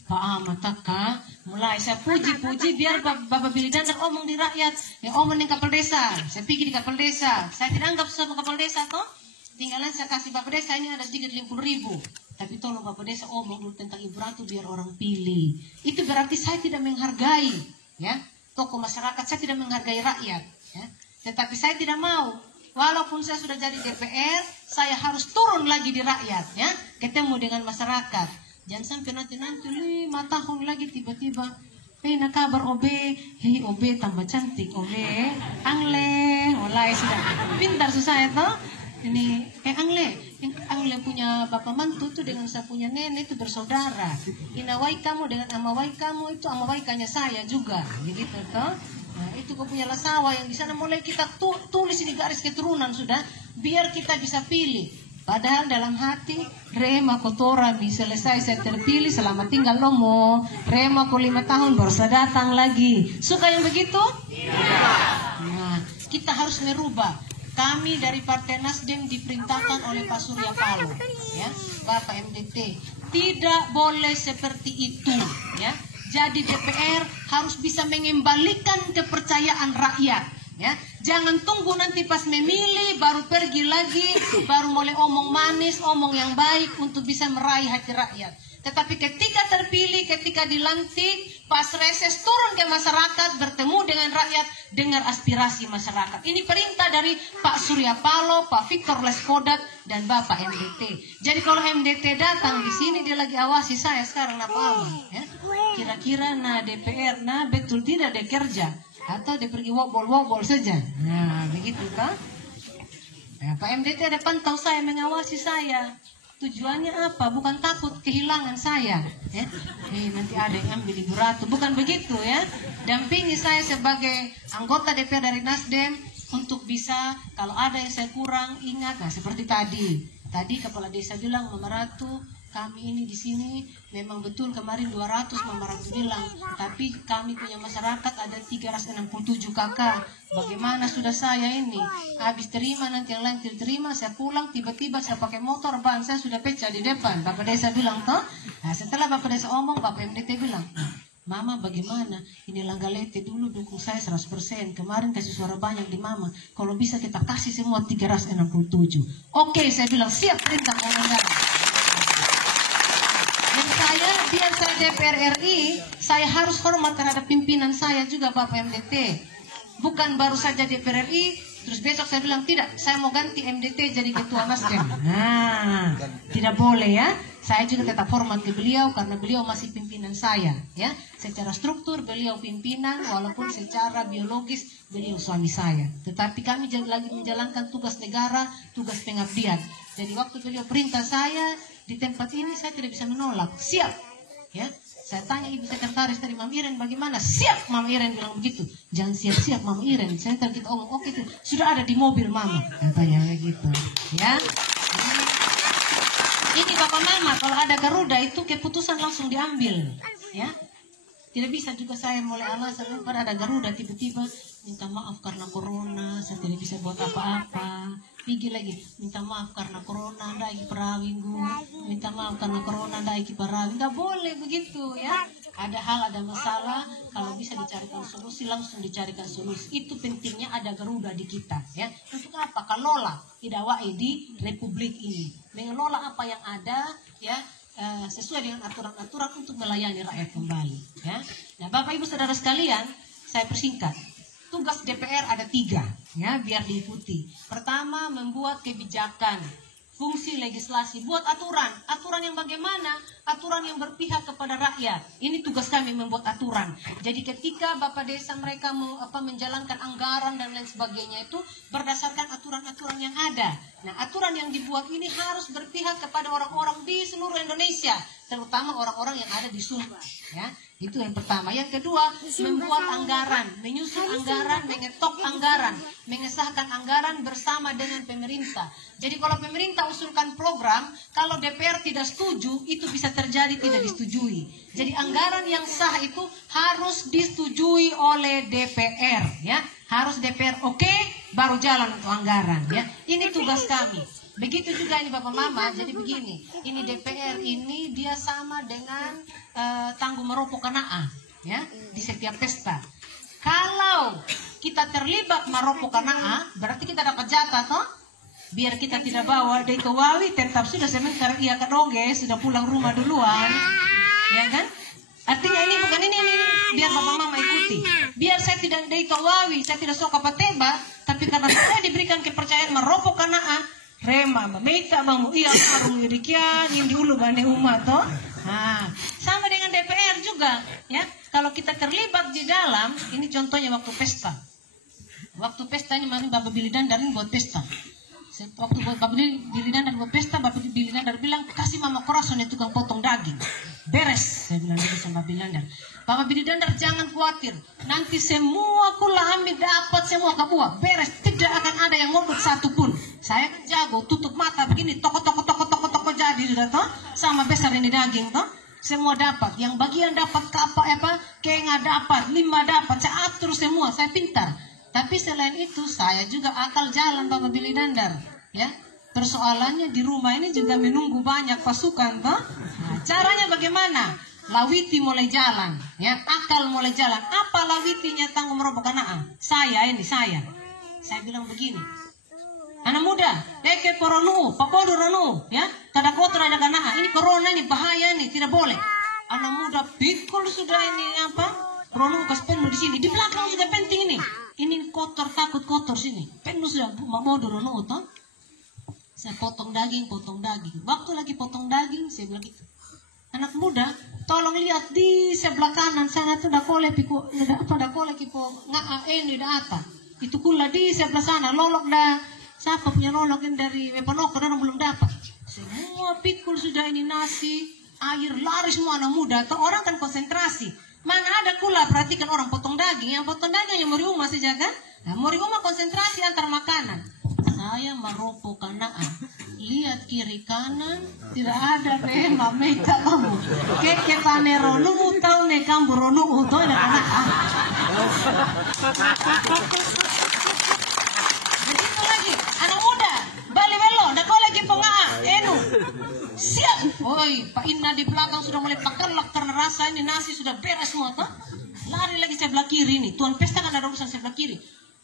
Pak Amataka, mulai saya puji biar Bapak Billy Dandar omong di rakyat, ya omong di kapal desa. Saya pikir di kapal desa, saya tidak anggap sama kapal desa toh. Tinggalan saya kasih Bapak desa ini ada sedikit 50.000. Tapi tolong Bapak desa omong dulu tentang Ibu Ratu biar orang pilih. Itu berarti saya tidak menghargai, ya, tokoh masyarakat, saya tidak menghargai rakyat. Ya. Tetapi saya tidak mau, walaupun saya sudah jadi DPR, saya harus turun lagi di rakyat, ya, ketemu dengan masyarakat. Jangan sampai nanti 5 tahun lagi tiba-tiba Nak kabar Obe, hei Obe tambah cantik, Obe, Angle, mulai sudah pintar susah itu. Ini Angle punya bapak mantu itu dengan saya punya nenek itu bersaudara. Inawai kamu dengan amawai kamu itu amawaikannya saya juga, begitu toh. Nah, itu kau punya lasawa yang di sana mulai kita tulis ini garis keturunan sudah, biar kita bisa pilih. Padahal dalam hati Rema kotora bisa selesai saya terpilih selamat tinggal lomo. Rema ko 5 tahun baru saya datang lagi. Suka yang begitu? Iya. Nah, kita harus merubah. Kami dari Partai Nasdem diperintahkan oleh Pak Surya Paloh, ya, Bapak MDT, tidak boleh seperti itu, ya. Jadi DPR harus bisa mengembalikan kepercayaan rakyat, ya. Jangan tunggu nanti pas memilih baru pergi lagi, baru mulai omong manis, omong yang baik untuk bisa meraih hati rakyat. Tetapi ketika terpilih, ketika dilantik, pas reses turun ke masyarakat, bertemu dengan rakyat, dengar aspirasi masyarakat. Ini perintah dari Pak Surya Paloh, Pak Victor Leskodat, dan Bapak MDT. Jadi kalau MDT datang di sini, dia lagi awasi saya sekarang apa? Ya? Kira-kira DPR, betul tidak dia kerja? Atau dia pergi wobol-wobol saja? Nah, begitu kan? Ya, Pak MDT ada pantau saya, mengawasi saya. Tujuannya apa? Bukan takut kehilangan saya, ya. Nanti ada yang ambil Ibu Ratu, bukan begitu ya. Dampingi saya sebagai anggota DPR dari Nasdem untuk bisa kalau ada yang saya kurang ingat. Nah, seperti tadi kepala desa bilang, Mama Ratu, kami ini di sini memang betul kemarin 200 Mama Ratu bilang, tapi kami punya masyarakat ada 367 kakak. Bagaimana sudah saya ini habis terima, nanti yang lain terima, saya pulang tiba-tiba saya pakai motor, ban saya sudah pecah di depan. Bapak desa bilang toh. Nah, setelah Bapak desa omong, Bapak MDT bilang, Mama bagaimana? Ini Langgalete dulu dukung saya 100%. Kemarin kasih suara banyak di Mama. Kalau bisa kita kasih semua 367. Oke, saya bilang siap perintah komandan. Dan biar saya DPR RI, saya harus hormat terhadap pimpinan saya juga Bapak MDT. Bukan baru saja DPR RI, terus besok saya bilang tidak, saya mau ganti MDT jadi ketua Nasdem. Nah, tidak boleh ya. Saya juga tetap hormat ke beliau karena beliau masih pimpinan saya, ya. Secara struktur beliau pimpinan, walaupun secara biologis beliau suami saya. Tetapi kami lagi menjalankan tugas negara, tugas pengabdian. Jadi waktu beliau perintah saya di tempat ini, saya tidak bisa menolak. Siap, ya. Saya tanya Ibu Sekretaris dari Mama Iren bagaimana? Siap, Mama Iren bilang begitu. Jangan siap-siap Mama Iren. Saya ntar kita omong, oke itu sudah ada di mobil Mama. Katanya begitu, ya. Ini Bapak Mama, kalau ada Garuda itu keputusan langsung diambil, ya. Tidak bisa juga saya mulai alasan pada ada Garuda tiba-tiba minta maaf karena corona, saya tidak bisa buat apa-apa. Pergi lagi, minta maaf karena corona, ndak iki perawinggu. Minta maaf karena corona, ndak iki perawing. Nggak boleh begitu ya. Ada hal, ada masalah, kalau bisa dicarikan solusi, langsung dicarikan solusi. Itu pentingnya ada Garuda di kita, ya. Untuk apa? Kelola tidak wae di Republik ini. Mengelola apa yang ada, ya. Sesuai dengan aturan-aturan untuk melayani rakyat kembali, ya. Nah, Bapak Ibu Saudara sekalian, saya persingkat. Tugas DPR ada 3, ya, biar diikuti. Pertama, membuat kebijakan. Fungsi legislasi, buat aturan yang bagaimana? Aturan yang berpihak kepada rakyat. Ini tugas kami membuat aturan. Jadi ketika Bapak Desa mereka menjalankan anggaran dan lain sebagainya itu berdasarkan aturan-aturan yang ada. Nah, aturan yang dibuat ini harus berpihak kepada orang-orang di seluruh Indonesia, terutama orang-orang yang ada di Sumba, ya. Itu yang pertama. Yang kedua, membuat anggaran, menyusun anggaran, mengetok anggaran, mengesahkan anggaran bersama dengan pemerintah. Jadi kalau pemerintah usulkan program, kalau DPR tidak setuju, itu bisa terjadi tidak disetujui. Jadi anggaran yang sah itu harus disetujui oleh DPR, ya. Harus DPR oke, baru jalan untuk anggaran, ya. Ini tugas kami. Begitu juga ini Bapak Mama, jadi begini, ini DPR ini dia sama dengan tangguh meropo kanaa, ya, di setiap pesta. Kalau kita terlibat meropo kanaa, berarti kita dapat jatah toh. Biar kita tidak bawa dari Kawawi, tetap sudah sementara ia kedoge, sudah pulang rumah duluan, ya kan? Artinya ini bukan ini, biar Bapak Mama ikuti. Biar saya tidak dari Kawawi, saya tidak suka pateba, tapi karena saya diberikan kepercayaan meropo kanaa, Rema, meita bangu iya arung yurikian yang diulu bane umat toh. Nah, sama dengan DPR juga, ya. kalau kita terlibat di dalam, ini contohnya waktu pesta. Waktu pesta ini kemarin Bapak Billy Dandar ini buat pesta. Waktu Bapak Billy Dandar buat pesta, Bapak Billy Dandar bilang, kasih Mama Corazon itu tukang potong daging. Beres, saya bilang gitu sama Bapak Billy Dandar. Bapak Billy Dandar jangan khawatir, nanti semua kula ambil dapat semua kebuah. Beres, tidak akan ada yang ngomong satu pun. Saya kan jago, tutup mata begini, toko jadi sudah toh, sama besar ini daging toh. Semua dapat, yang bagian dapat ke apa, kenga dapat, 5 dapat, saya atur semua, saya pintar. Tapi selain itu saya juga akal jalan Bapak Billy Dandar, ya. Persoalannya di rumah ini juga menunggu banyak pasukan toh. Nah, caranya bagaimana? Lawiti mulai jalan, ya. Akal mulai jalan. Apa lawitinya tanggung merobok anak? Saya bilang begini. Anak muda, eke koronu, papodo ronu, ya. Kada kotor ada kana. Ini corona ini bahaya nih, tidak boleh. Anak muda pikul sudah ini apa? Ronu kas penuh di sini. Di belakang juga penting ini. Ini kotor, takut kotor sini. Penuh sudah papodo ronu toh. Saya potong daging. Waktu lagi potong daging, saya bilang gitu. Anak muda, tolong lihat di sebelah kanan sana tuh dakole piku, dakole kipo ngaa ini ata. Itu kula di sebelah sana lolok dah. Siapa punya lolokin dari Mepanoko dan belum dapat. Semua pikul sudah ini nasi, air lari semua anak muda. Atau orang kan konsentrasi. Mana ada kula perhatikan orang potong daging. Yang potong daging yang mau di rumah saja kan. Nah mau di rumah konsentrasi antar makanan. Saya meropok kanaan. Lihat kiri kanan tidak ada rema meka kamu. Keke pane ronu utau ne kambu ronu utau ne kanaan. Begitu lagi anak muda bali belo dak lagi pengaa enu siap. Oi Pak Inna di belakang sudah mulai pakerlak karena rasa ini nasi sudah beres semua toh. Lari lagi sebelah kiri nih. Tuan pesta kan ada urusan sebelah kiri.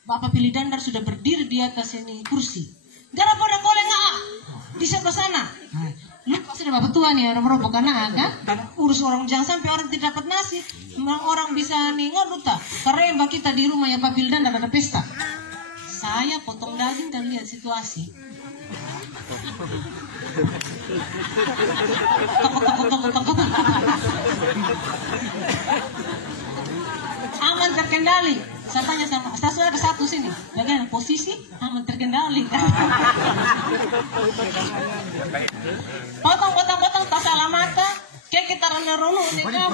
Bapak Billy Dandar sudah berdiri di atas ini kursi. Gara pada kole ngaa di sebelah sana. Lupa sudah bapak tua nih orang merobok anak kan. Urus orang jangan sampai orang tidak dapat nasi. Memang orang bisa nih ngodut tak. Karena kita di rumah ya Pak Billy Dandar ada pesta. Saya potong daging dan lihat situasi. Tok. Aman terkendali. Saya tanya sama, saya sudah ke satu sini. Bagaimana posisi? Aman terkendali. Potong, tak salah mata. Kayak kita ronu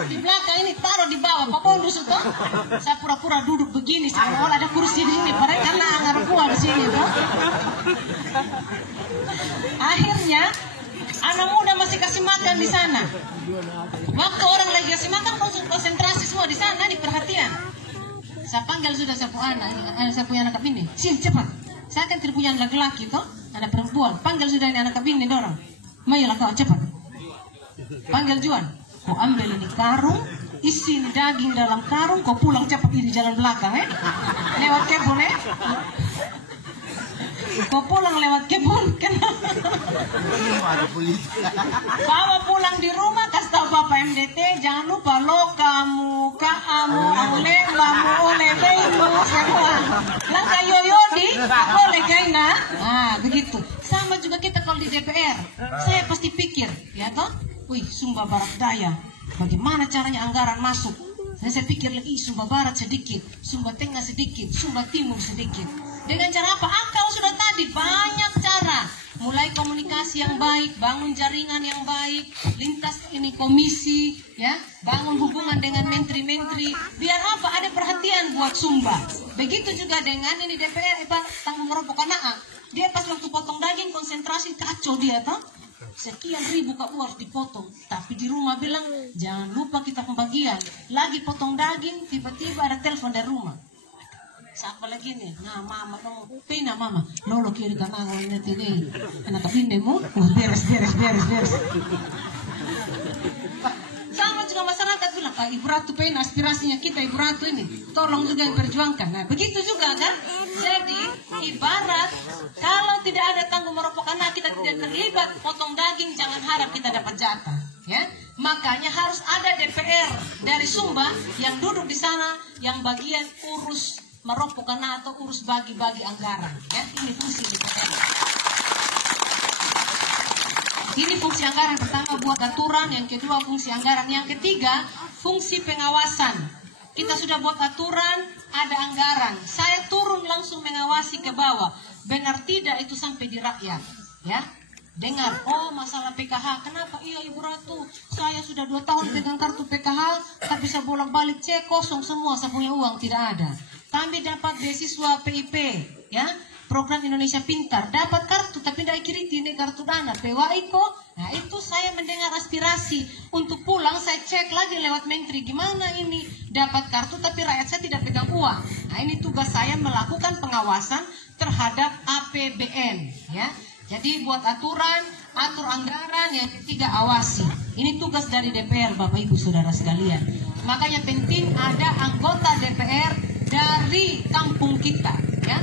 di belakang ini taruh di bawah. Pokoknya dulu toh. Saya pura-pura duduk begini. Seolah ada kursi di sini. Padahal karena anggar kuah di sini toh. Akhirnya anak muda masih kasih makan di sana. Waktu orang lagi kasih makan konsentrasi semua di sana, di perhatian. Saya panggil sudah saya punya anak ini. Sini cepat. Saya kan tidak punya anak laki toh, anak perempuan. Panggil sudah ini anak ini dorong. Mayolah kau cepat. Panggil Juan. Kau ambil ini karung, isi daging dalam karung, kau pulang cepat di jalan belakang lewat kebun Kau pulang lewat kebun kan. Bawa pulang di rumah kasih tahu Bapak MDT jangan lupa lo kamu oleh beimu semua langkah yoyodi oleh kaina. Nah begitu. Sama juga kita kalau di DPR. Saya pasti pikir ya toh. Wih Sumba Barat Daya. Bagaimana caranya anggaran masuk? Saya pikir lagi Sumba Barat sedikit, Sumba Tengah sedikit, Sumba Timur sedikit. Dengan cara apa? Akal sudah tadi banyak cara. Mulai komunikasi yang baik, bangun jaringan yang baik, lintas ini komisi, ya, bangun hubungan dengan menteri-menteri. Biar apa? Ada perhatian buat Sumba. Begitu juga dengan ini DPR, tanggung merobok anak. Dia pas waktu potong daging konsentrasi kacau dia toh. Sekian ribu kamu harus dipotong. Tapi di rumah bilang jangan lupa kita pembagian. Lagi potong daging tiba-tiba ada telepon dari rumah. Siapa lagi nih? Nah mama no, pina mama. Lolo kiri kanan ini tini. Anak kapindemu, beres. Sama juga masyarakat bilang, Ibu Ratu pengen aspirasinya kita Ibu Ratu ini, tolong juga diperjuangkan. Nah begitu juga kan. Jadi ibarat kalau tidak ada tanggung merobok anak, kita tidak terlibat potong daging, jangan harap kita dapat jatah. Ya, makanya harus ada DPR dari Sumba yang duduk di sana, yang bagian urus merobok anak atau urus bagi-bagi anggaran. Ya, ini fungsi DPR. Ini fungsi anggaran pertama buat aturan, yang kedua fungsi anggaran, yang ketiga fungsi pengawasan. Kita sudah buat aturan, ada anggaran. Saya turun langsung mengawasi ke bawah. Benar tidak itu sampai di rakyat, ya. Dengar, oh masalah PKH, kenapa? Iya Ibu Ratu, saya sudah 2 tahun pegang kartu PKH, tak bisa bolak-balik, cek kosong semua, saya punya uang tidak ada. Kami dapat beasiswa PIP, ya, program Indonesia Pintar, dapat kartu tapi tidak kiri ini kartu dana, PWI kok. Nah itu saya mendengar aspirasi, untuk pulang saya cek lagi lewat Menteri, gimana ini dapat kartu tapi rakyat saya tidak pegang uang. Nah ini tugas saya melakukan pengawasan terhadap APBN, ya. Jadi buat aturan, atur anggaran, yang ketiga awasi. Ini tugas dari DPR, Bapak Ibu Saudara sekalian. Makanya penting ada anggota DPR dari kampung kita, ya.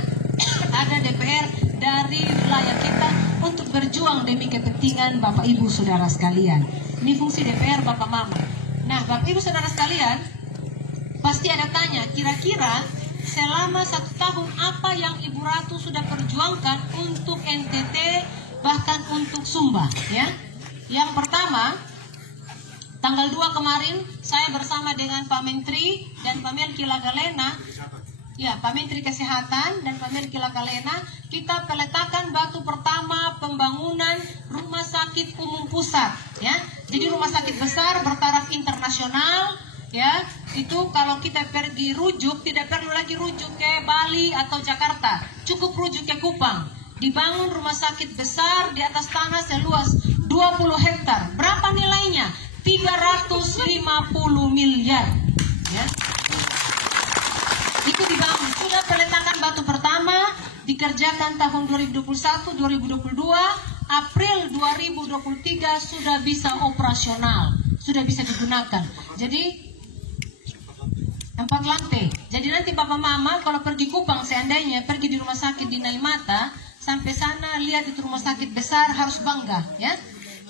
Ada DPR dari wilayah kita untuk berjuang demi kepentingan Bapak Ibu Saudara sekalian. Ini fungsi DPR, Bapak Mama. Nah, Bapak Ibu Saudara sekalian, pasti ada tanya, kira-kira selama 1 tahun apa yang Ibu Ratu sudah perjuangkan untuk NTT bahkan untuk Sumba, ya. Yang pertama, tanggal 2 kemarin saya bersama dengan Pak Menteri dan Pak Melki Lagalena, ya, Pak Menteri Kesehatan dan Pak Melki Lagalena, kita peletakan batu pertama pembangunan rumah sakit umum pusat, ya. Jadi rumah sakit besar bertaraf internasional, ya, itu kalau kita pergi rujuk tidak perlu lagi rujuk ke Bali atau Jakarta, cukup rujuk ke Kupang. Dibangun rumah sakit besar di atas tanah seluas 20 hektar. Berapa nilainya? 350 miliar, ya. Itu dibangun. Sudah peletakan batu pertama, dikerjakan tahun 2021, 2022, April 2023 sudah bisa operasional, sudah bisa digunakan. Jadi 4 lantai. Jadi nanti Papa Mama kalau pergi Kupang, seandainya pergi di rumah sakit di Naimata, sampai sana lihat itu rumah sakit besar, harus bangga, ya.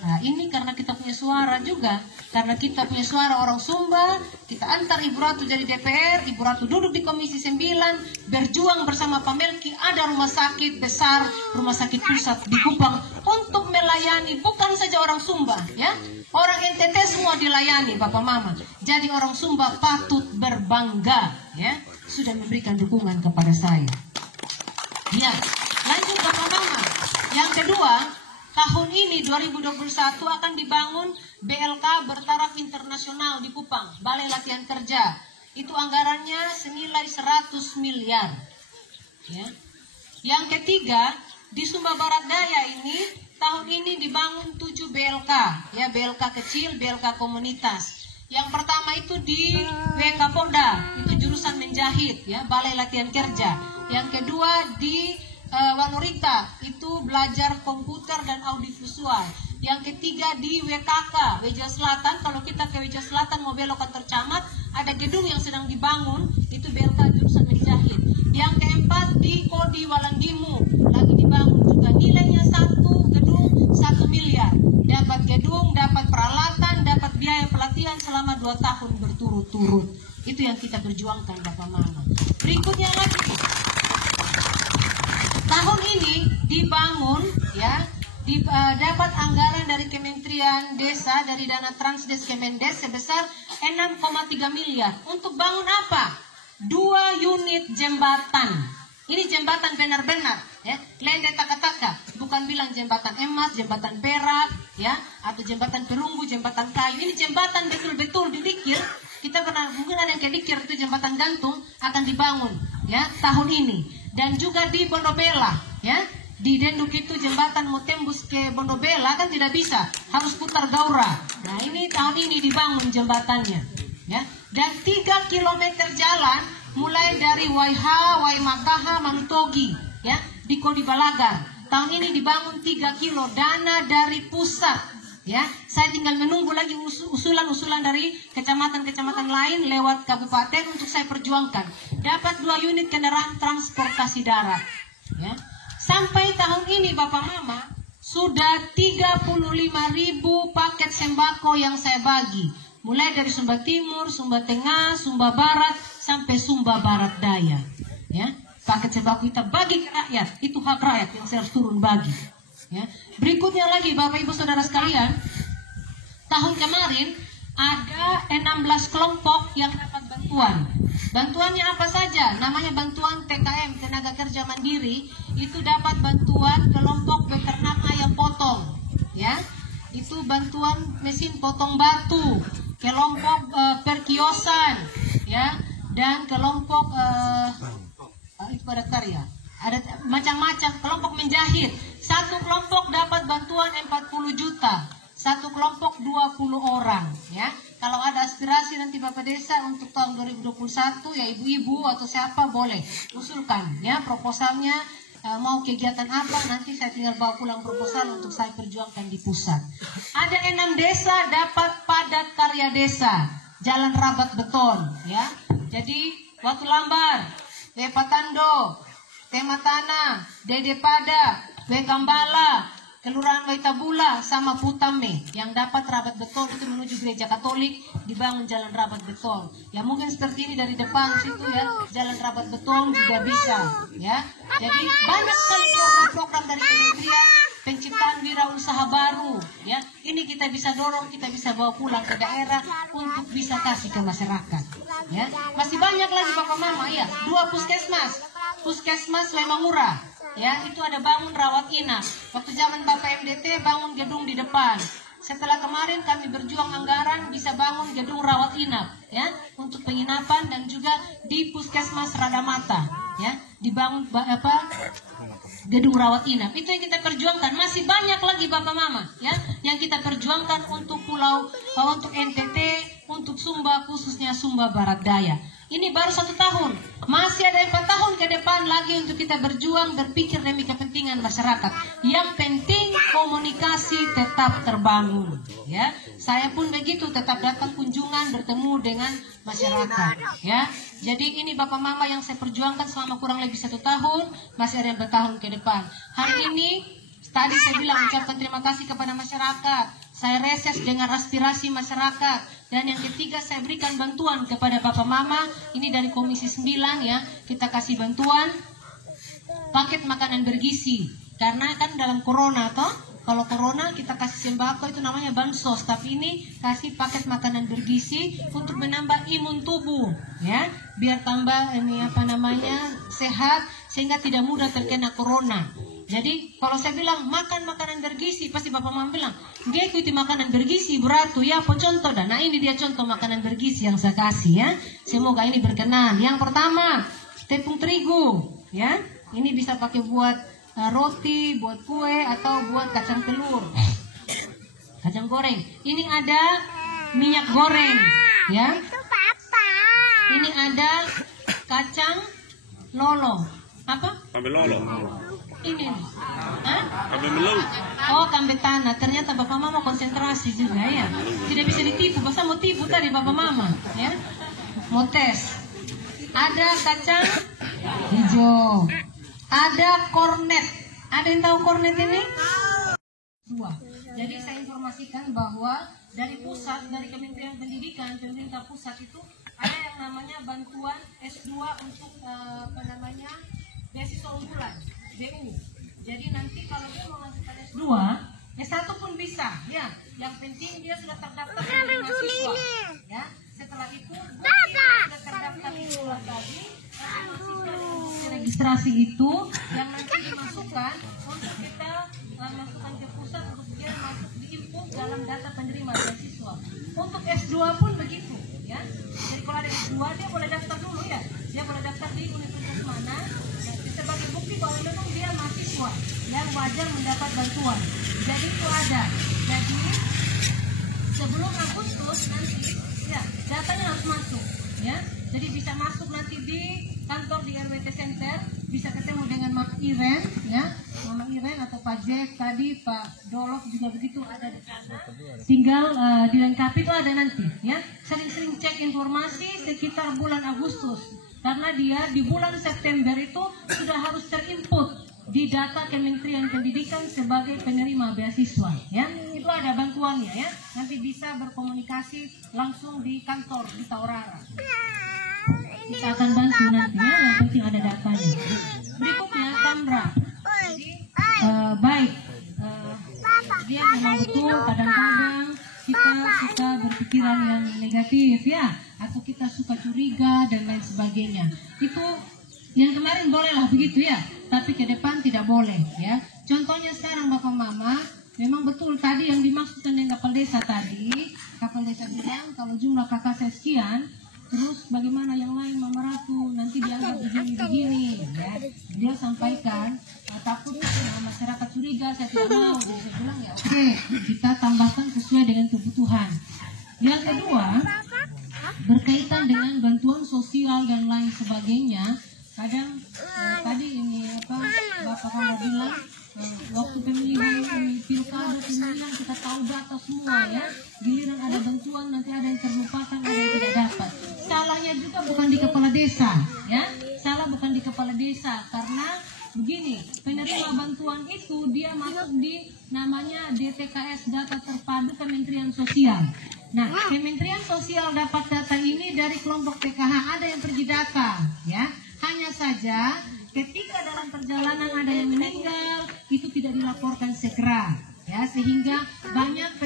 Nah, ini karena kita punya suara juga. Karena kita punya suara orang Sumba, kita antar Ibu Ratu jadi DPR, Ibu Ratu duduk di Komisi 9, berjuang bersama Pak Melki, ada rumah sakit besar, rumah sakit pusat di Kupang untuk melayani bukan saja orang Sumba, ya. Orang NTT semua dilayani, Bapak Mama. Jadi orang Sumba patut berbangga, ya, sudah memberikan dukungan kepada saya. Ya, lanjut Bapak Mama. Yang kedua, tahun ini 2021 akan dibangun BLK bertaraf internasional di Kupang, Balai Latihan Kerja. Itu anggarannya senilai 100 miliar. Ya. Yang ketiga, di Sumba Barat Daya ini tahun ini dibangun 7 BLK, ya, BLK kecil, BLK komunitas. Yang pertama itu di WK Polda, itu jurusan menjahit, ya, Balai Latihan Kerja. Yang kedua di Wanurita, itu belajar komputer dan audiovisual. Yang ketiga di WKK, Weja Selatan. Kalau kita ke Weja Selatan mau belok kantor camat, ada gedung yang sedang dibangun, itu BLK jurusan menjahit. Yang keempat di Kodi Walangimu, lagi dibangun juga, nilainya 1 gedung 1 miliar. Dapat gedung, dapat peralatan, dapat biaya pelatihan selama 2 tahun berturut-turut. Itu yang kita perjuangkan, Bapak Mama. Berikutnya lagi, tahun ini dibangun, ya, dapat anggaran dari Kementerian Desa, dari dana Transdes Kemendes sebesar 6,3 miliar. Untuk bangun apa? 2 unit jembatan. Ini jembatan benar-benar, ya, lende taka-taka, bukan bilang jembatan emas, jembatan perak, ya, atau jembatan perunggu, jembatan kayu. Ini jembatan betul-betul didikir. Kita pernah, mungkin ada yang kayak dikir, itu jembatan gantung akan dibangun, ya, tahun ini. Dan juga di Bondobela, ya, di Denduk itu jembatan mau tembus ke Bondobela kan tidak bisa, harus putar daura. Nah ini tahun ini dibangun jembatannya, ya. Dan 3 kilometer jalan mulai dari Waiha, Waimakaha, Manutogi, ya, di Kodi Balagar. Tahun ini dibangun 3 kilo, dana dari pusat, ya. Saya tinggal menunggu lagi usulan-usulan dari kecamatan-kecamatan lain lewat kabupaten untuk saya perjuangkan. Dapat 2 unit kendaraan transportasi darat, ya. Sampai tahun ini Bapak Mama sudah 35.000 paket sembako yang saya bagi, mulai dari Sumba Timur, Sumba Tengah, Sumba Barat sampai Sumba Barat Daya, ya. Paket sembako kita bagi ke rakyat, itu hak rakyat yang saya harus turun bagi, ya. Berikutnya lagi Bapak Ibu Saudara sekalian, tahun kemarin ada 16 kelompok yang dapat bantuan. Bantuannya apa saja? Namanya bantuan TKM, tenaga kerja mandiri. Itu dapat bantuan kelompok beternak ayam potong, ya. Itu bantuan mesin potong batu, kelompok perkiosan, ya, dan kelompok itu pada karya. Ada macam-macam kelompok menjahit. Satu kelompok dapat bantuan 40 juta. Satu kelompok 20 orang, ya. Kalau ada aspirasi nanti Bapak Desa untuk tahun 2021, ya ibu-ibu atau siapa boleh usulkan, ya, proposalnya. Mau kegiatan apa, nanti saya tinggal bawa pulang proposal untuk saya perjuangkan di pusat. Ada 6 desa dapat padat karya desa, jalan rabat beton, ya. Jadi Watu Lambar, Patando, Tematana, Dede Pada, Kambala, Kelurahan Waitabula sama Putame yang dapat rabat beton itu menuju gereja Katolik, dibangun jalan rabat beton. Ya mungkin seperti ini dari depan situ, ya, jalan rabat beton juga bisa, ya. Jadi banyak sekali program-program dari kementerian penciptaan wirausaha baru, ya. Ini kita bisa dorong, kita bisa bawa pulang ke daerah untuk bisa kasih ke masyarakat, ya. Masih banyak lagi Bapak Mama, ya. 2 puskesmas memang murah. Ya, itu ada bangun rawat inap. Waktu zaman Bapak MDT bangun gedung di depan. Setelah kemarin kami berjuang anggaran bisa bangun gedung rawat inap, ya, untuk penginapan dan juga di Puskesmas Radamata, ya, dibangun gedung rawat inap. Itu yang kita perjuangkan. Masih banyak lagi Bapak Mama, ya, yang kita perjuangkan untuk pulau, untuk NTT, untuk Sumba, khususnya Sumba Barat Daya. Ini baru 1 tahun, masih ada 4 tahun ke depan lagi untuk kita berjuang, berpikir demi kepentingan masyarakat. Yang penting komunikasi tetap terbangun, ya. Saya pun begitu, tetap datang kunjungan, bertemu dengan masyarakat, ya. Jadi ini Bapak Mama yang saya perjuangkan selama kurang lebih 1 tahun, masih ada yang bertahun ke depan. Hari ini, tadi saya bilang ucapkan terima kasih kepada masyarakat. Saya reses dengan aspirasi masyarakat. Dan yang ketiga, saya berikan bantuan kepada Bapak Mama. Ini dari Komisi 9, ya. Kita kasih bantuan paket makanan bergizi. Karena kan dalam corona toh, kalau corona kita kasih sembako itu namanya bansos, tapi ini kasih paket makanan bergizi untuk menambah imun tubuh, ya. Biar tambah sehat sehingga tidak mudah terkena corona. Jadi kalau saya bilang makan makanan bergizi, pasti Bapak Mama bilang, dia ikuti makanan bergizi berarti ya apa contoh dah. Nah ini dia contoh makanan bergizi yang saya kasih, ya. Semoga ini berkenan. Yang pertama, tepung terigu, ya. Ini bisa pakai buat roti, buat kue atau buat kacang telur, kacang goreng. Ini ada minyak goreng, ya. Ini ada kacang lolo. Apa? Kambe lolo. Ini nih. Hah? Kambe melu. Oh, kambe tanah. Ternyata Bapak Mama konsentrasi juga, ya. Tidak bisa ditipu. Masa mau tipu tadi Bapak Mama, ya. Mau tes. Ada kacang hijau. Ada kornet. Ada yang tahu kornet ini? Jadi saya informasikan bahwa dari pusat, dari Kementerian Pendidikan, pemerintah pusat itu ada yang namanya bantuan S2 untuk beasiswa unggulan, BU. Jadi nanti kalau dia mau lanjutkan S2, S1 pun bisa, ya. Yang penting dia sudah terdaftar menjadi mahasiswa, ya. Setelah itu sudah terdaftar di sekolah tadi, registrasi itu yang nanti dimasukkan untuk kita masukkan ke pusat untuk dia masuk diinput dalam data penerima beasiswa. Untuk S2 pun begitu, ya. Jadi kalau ada S2 dia boleh daftar dulu, ya. Dia boleh daftar di universitas mana, ya, sebagai bukti bahwa memang dia mahasiswa yang wajar mendapat bantuan. Jadi itu ada. Jadi sebelum Agustus nanti, ya, datanya harus masuk, ya. Jadi bisa masuk nanti di kantor di RWT Center, bisa ketemu dengan Mama Iren, ya, Mama Iren atau Pak Jack tadi, Pak Dolok juga begitu ada di sana. Tinggal dilengkapi itu ada nanti, ya. Sering-sering cek informasi sekitar bulan Agustus, karena dia di bulan September itu sudah harus terinput di data Kementerian Pendidikan sebagai penerima beasiswa, ya. Itu ada bantuannya, ya. Nanti bisa berkomunikasi langsung di kantor di Taurara. Kita akan bantu nanti, ya. Yang penting ada datanya. Berikutnya Tamra. Jadi baik, dia memang betul kadang-kadang kita suka berpikiran yang negatif ya, atau kita suka curiga dan lain sebagainya. Itu yang kemarin bolehlah begitu ya, tapi ke depan tidak boleh ya. Contohnya sekarang Bapak Mama, memang betul tadi yang dimaksudkan dengan kapal desa tadi, kapal desa bilang kalau jumlah kakak saya sekian, terus bagaimana yang lain Mama Ratu nanti dianggap begini-begini ya. Dia sampaikan takut masyarakat curiga, saya tidak mau. Jadi saya bilang ya oke, kita tambahkan sesuai dengan kebutuhan. Yang kedua, berkaitan dengan bantuan sosial dan lain sebagainya. Kadang tadi ini Bapak Kamu bilang waktu pemilihan pilkada pemilihan kita tahu data semua ya, giliran ada bantuan nanti ada yang terlupakan, ada yang tidak dapat. Salahnya juga bukan di kepala desa ya, salah bukan di kepala desa, karena begini, penerima bantuan itu dia masuk di namanya DTKS, data terpadu Kementerian Sosial. Nah, Kementerian Sosial dapat data ini dari kelompok PKH, ada yang pergi data ya. Hanya saja ketika dalam perjalanan ada yang meninggal, itu tidak dilaporkan segera ya, sehingga banyak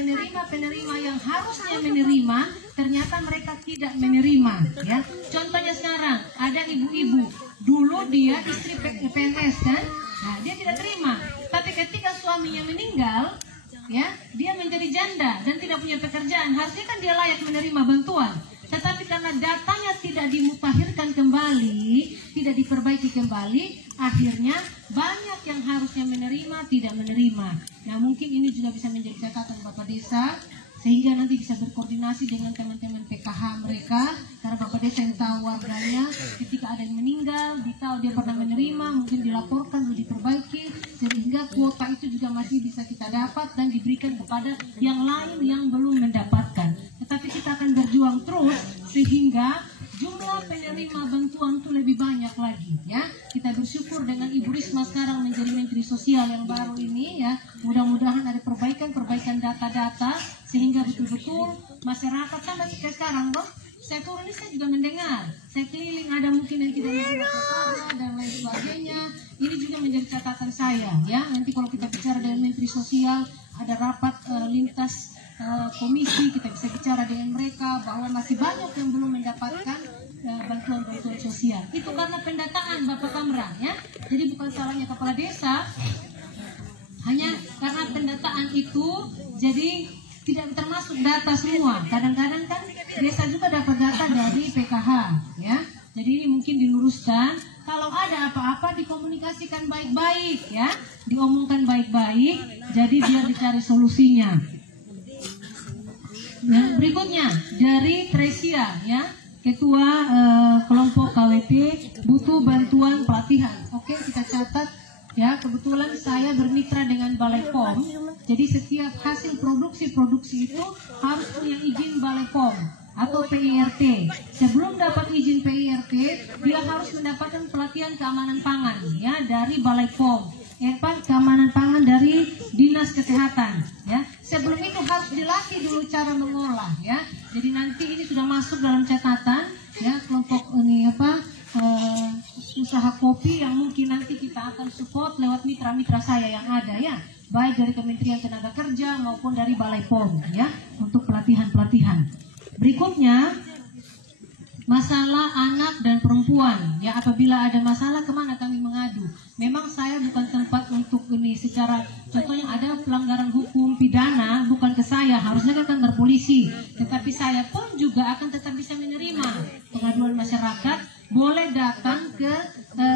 penerima yang harusnya menerima ternyata mereka tidak menerima ya. Contohnya sekarang ada ibu-ibu, dulu dia istri PNS kan, nah dia tidak terima, tapi ketika suaminya meninggal ya, dia menjadi janda dan tidak punya pekerjaan, harusnya kan dia layak menerima bantuan. Tetapi karena datanya tidak dimutakhirkan kembali, tidak diperbaiki kembali, akhirnya banyak yang harusnya menerima tidak menerima. Nah, mungkin ini juga bisa menjadi catatan Bapak Desa, sehingga nanti bisa berkoordinasi dengan teman-teman PKH mereka, karena Bapak Desa yang tahu warganya, ketika ada yang meninggal, ditahu dia pernah menerima, mungkin dilaporkan, diperbaiki, sehingga kuota itu juga masih bisa kita dapat dan diberikan kepada yang lain yang belum mendapatkan. Tetapi kita akan berjuang terus sehingga jumlah penerima bantuan itu lebih banyak lagi ya. Kita bersyukur dengan Ibu Risma sekarang menjadi Menteri Sosial yang baru ini ya. Mudah-mudahan ada perbaikan data-data sehingga betul-betul masyarakat sampai sekarang loh. Saya turun ini saya juga mendengar, saya keliling ada mungkin yang tidak menerima dan lain sebagainya. Ini juga menjadi catatan saya ya. Nanti kalau kita bicara dengan Menteri Sosial, ada rapat lintas komisi, kita bisa bicara dengan mereka bahwa masih banyak yang belum mendapatkan bantuan sosial. Itu karena pendataan Bapak Kamra ya. Jadi bukan salahnya kepala desa, hanya karena pendataan itu jadi tidak termasuk data semua. Kadang-kadang kan desa juga dapat data dari PKH ya. Jadi ini mungkin diluruskan. Kalau ada apa-apa dikomunikasikan baik-baik ya, diomongkan baik-baik. Jadi biar dicari solusinya. Nah, berikutnya dari Tresia ya, Ketua kelompok KWP butuh bantuan pelatihan. Oke, kita catat ya. Kebetulan saya bermitra dengan Balai POM. Jadi setiap hasil produksi itu harus punya izin Balai POM atau PIRT. Sebelum dapat izin PIRT, dia harus mendapatkan pelatihan keamanan pangan ya dari Balai POM. Keamanan pangan dari Dinas Kesehatan ya. Sebelum itu harus dilatih dulu cara mengolah ya. Jadi nanti ini sudah masuk dalam catatan ya, kelompok ini usaha kopi yang mungkin nanti kita akan support lewat mitra-mitra saya yang ada ya, baik dari Kementerian Tenaga Kerja maupun dari Balai POM ya, untuk pelatihan-pelatihan. Berikutnya masalah anak dan perempuan ya. Apabila ada masalah, kemana kami mengadu? Memang saya bukan tempat untuk ini secara, contohnya ada pelanggaran hukum pidana, bukan ke saya, harusnya ke kantor polisi. Tetapi saya pun juga akan tetap bisa menerima pengaduan masyarakat. Boleh datang ke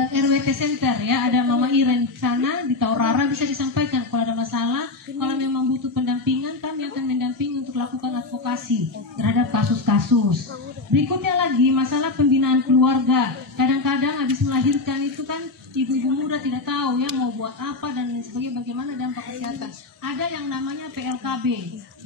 RWT Center ya, ada Mama Iren di sana di Taurara, bisa disampaikan kalau ada masalah. Kalau memang butuh pendampingan, kami akan mendampingi untuk lakukan advokasi terhadap kasus-kasus. Berikutnya lagi masalah pembinaan keluarga. Kadang-kadang habis melahirkan itu kan ibu-ibu muda tidak tahu ya mau buat apa dan lain sebagainya, bagaimana dampak kesehatan. Ada yang namanya PLKB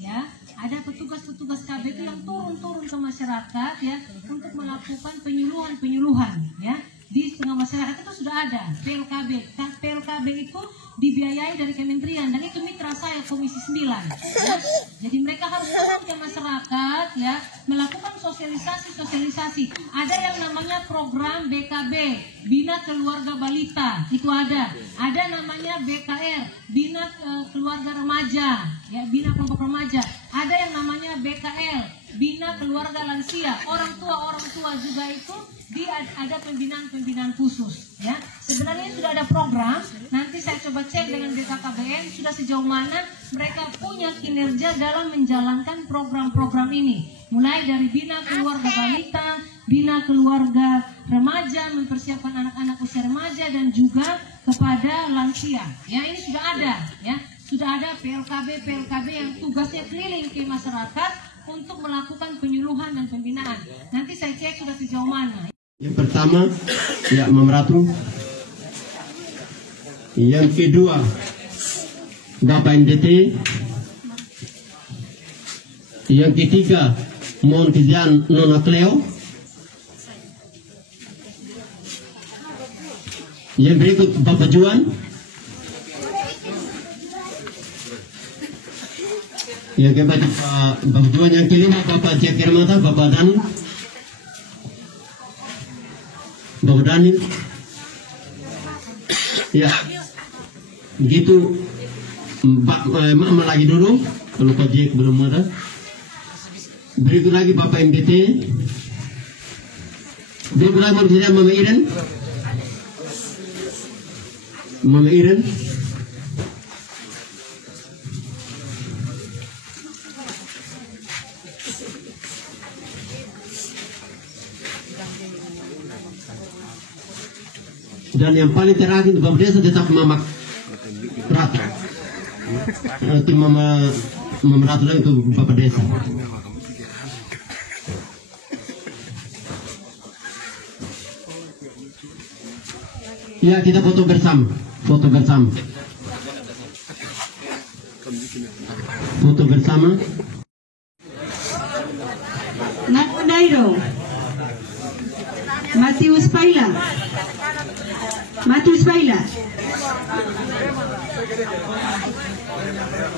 ya, ada petugas-petugas KB itu yang turun ke masyarakat ya untuk melakukan penyuluhan ya. Di tengah masyarakat itu sudah ada PLKB. PLKB itu dibiayai dari kementerian dan itu mitra saya Komisi 9 ya. Jadi mereka harus turun ke masyarakat ya, melakukan sosialisasi. Ada yang namanya program BKB, Bina Keluarga Balita, itu ada namanya BKR, Bina Keluarga Remaja ya, Bina Kelompok Remaja. Ada yang namanya namanya BKL, Bina Keluarga Lansia. Orang tua juga itu ada pembinaan khusus ya. Sebenarnya sudah ada program, nanti saya coba cek dengan BKKBN sudah sejauh mana mereka punya kinerja dalam menjalankan program-program ini. Mulai dari Bina Keluarga Balita, Bina Keluarga Remaja, mempersiapkan anak-anak usia remaja dan juga kepada lansia. Ya, ini sudah ada ya. Sudah ada PLKB yang tugasnya keliling ke masyarakat untuk melakukan penyuluhan dan pembinaan. Nanti saya cek sudah sejauh mana. Yang pertama, ya Mam Ratu. Yang kedua, Bapak MDT. Yang ketiga, mohon izin Nona Cleo. Yang berikut Bapak Juan. Yang keempat Bapak Juan. Yang kelima Bapak Jakir Mata, Bapak Dani. Bapak Dani. Ya, begitu. Mama lagi dulu, kalau Pak Jek belum ada. Berikut lagi Bapak MDT. Berikut lagi Mama Iren. Mama Iren. Dan yang paling terakhir Bapak Desa tetap Mama Ratu. Tim Mama Ratu lagi itu Bapak Desa. Ya, kita foto bersama. Foto bersama. Foto bersama. Nairo. Matius Paila.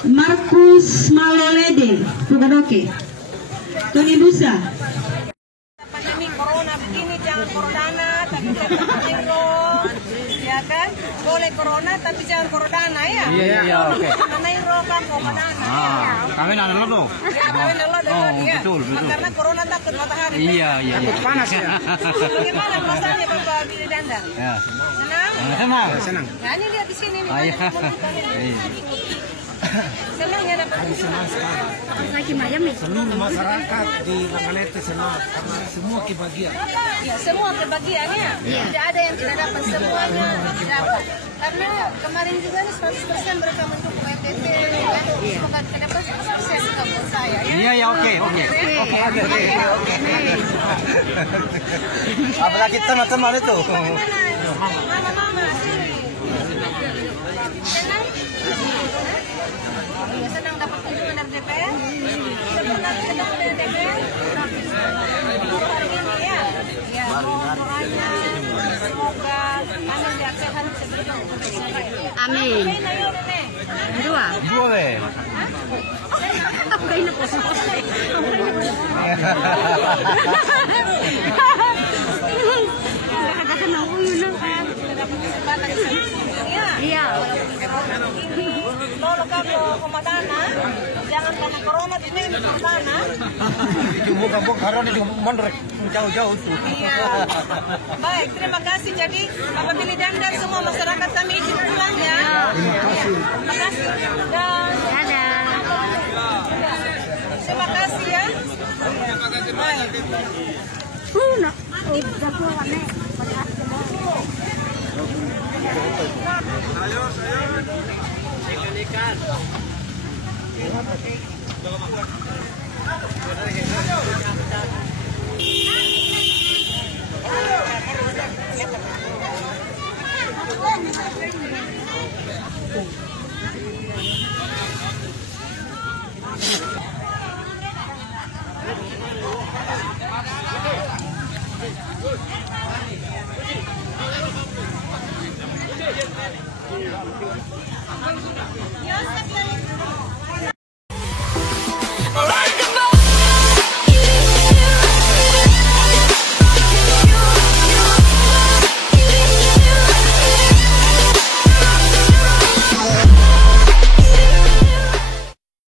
Markus Malolede, Pugadoke. Tony Busa. Pandemi corona begini jangan cordana, tapi jangan Nairo, ya kan? Boleh corona tapi jangan cordana ya. Iya, oke. Nairo kan cordana. Kawin anak lo tuh. Ya, kawin lo dulu ya. Betul. Karena corona takut matahari. Iya. Takut panas ya. Bagaimana perasaannya Bapak Billy Danda? Ya. Senang. Nah, ini lihat di sini nih. Senang ya dapat seluruh masyarakat di Mangalete senang karena semua kebahagiaan. Ya, semua kebahagiaan ya. Tidak ada yang tidak dapat, semuanya dapat. Karena kemarin juga nih 100% mereka mendukung RTT ya. Semoga ke depan sukses buat saya ya. Iya, oke. Apalagi teman-teman itu. Mama sini. Senang? Ya, senang dapat kunjungan dari DPR. Sebentar ketemu dengan DPR. Hari ini ya. Ya, mohon doanya semoga kami lihat sehat sebelum selesai. Amin. Dua. Boleh. Aku kayak nepos. Iya. Kalau kamu Komadana, jangan karena corona di sini Komadana. Itu bukan corona itu mundur jauh-jauh tuh. Iya. Baik, terima kasih. Jadi Bapak Billy Danda semua masyarakat kami izin pulang ya. Terima kasih. Terima kasih. Dan terima kasih ya. Baik.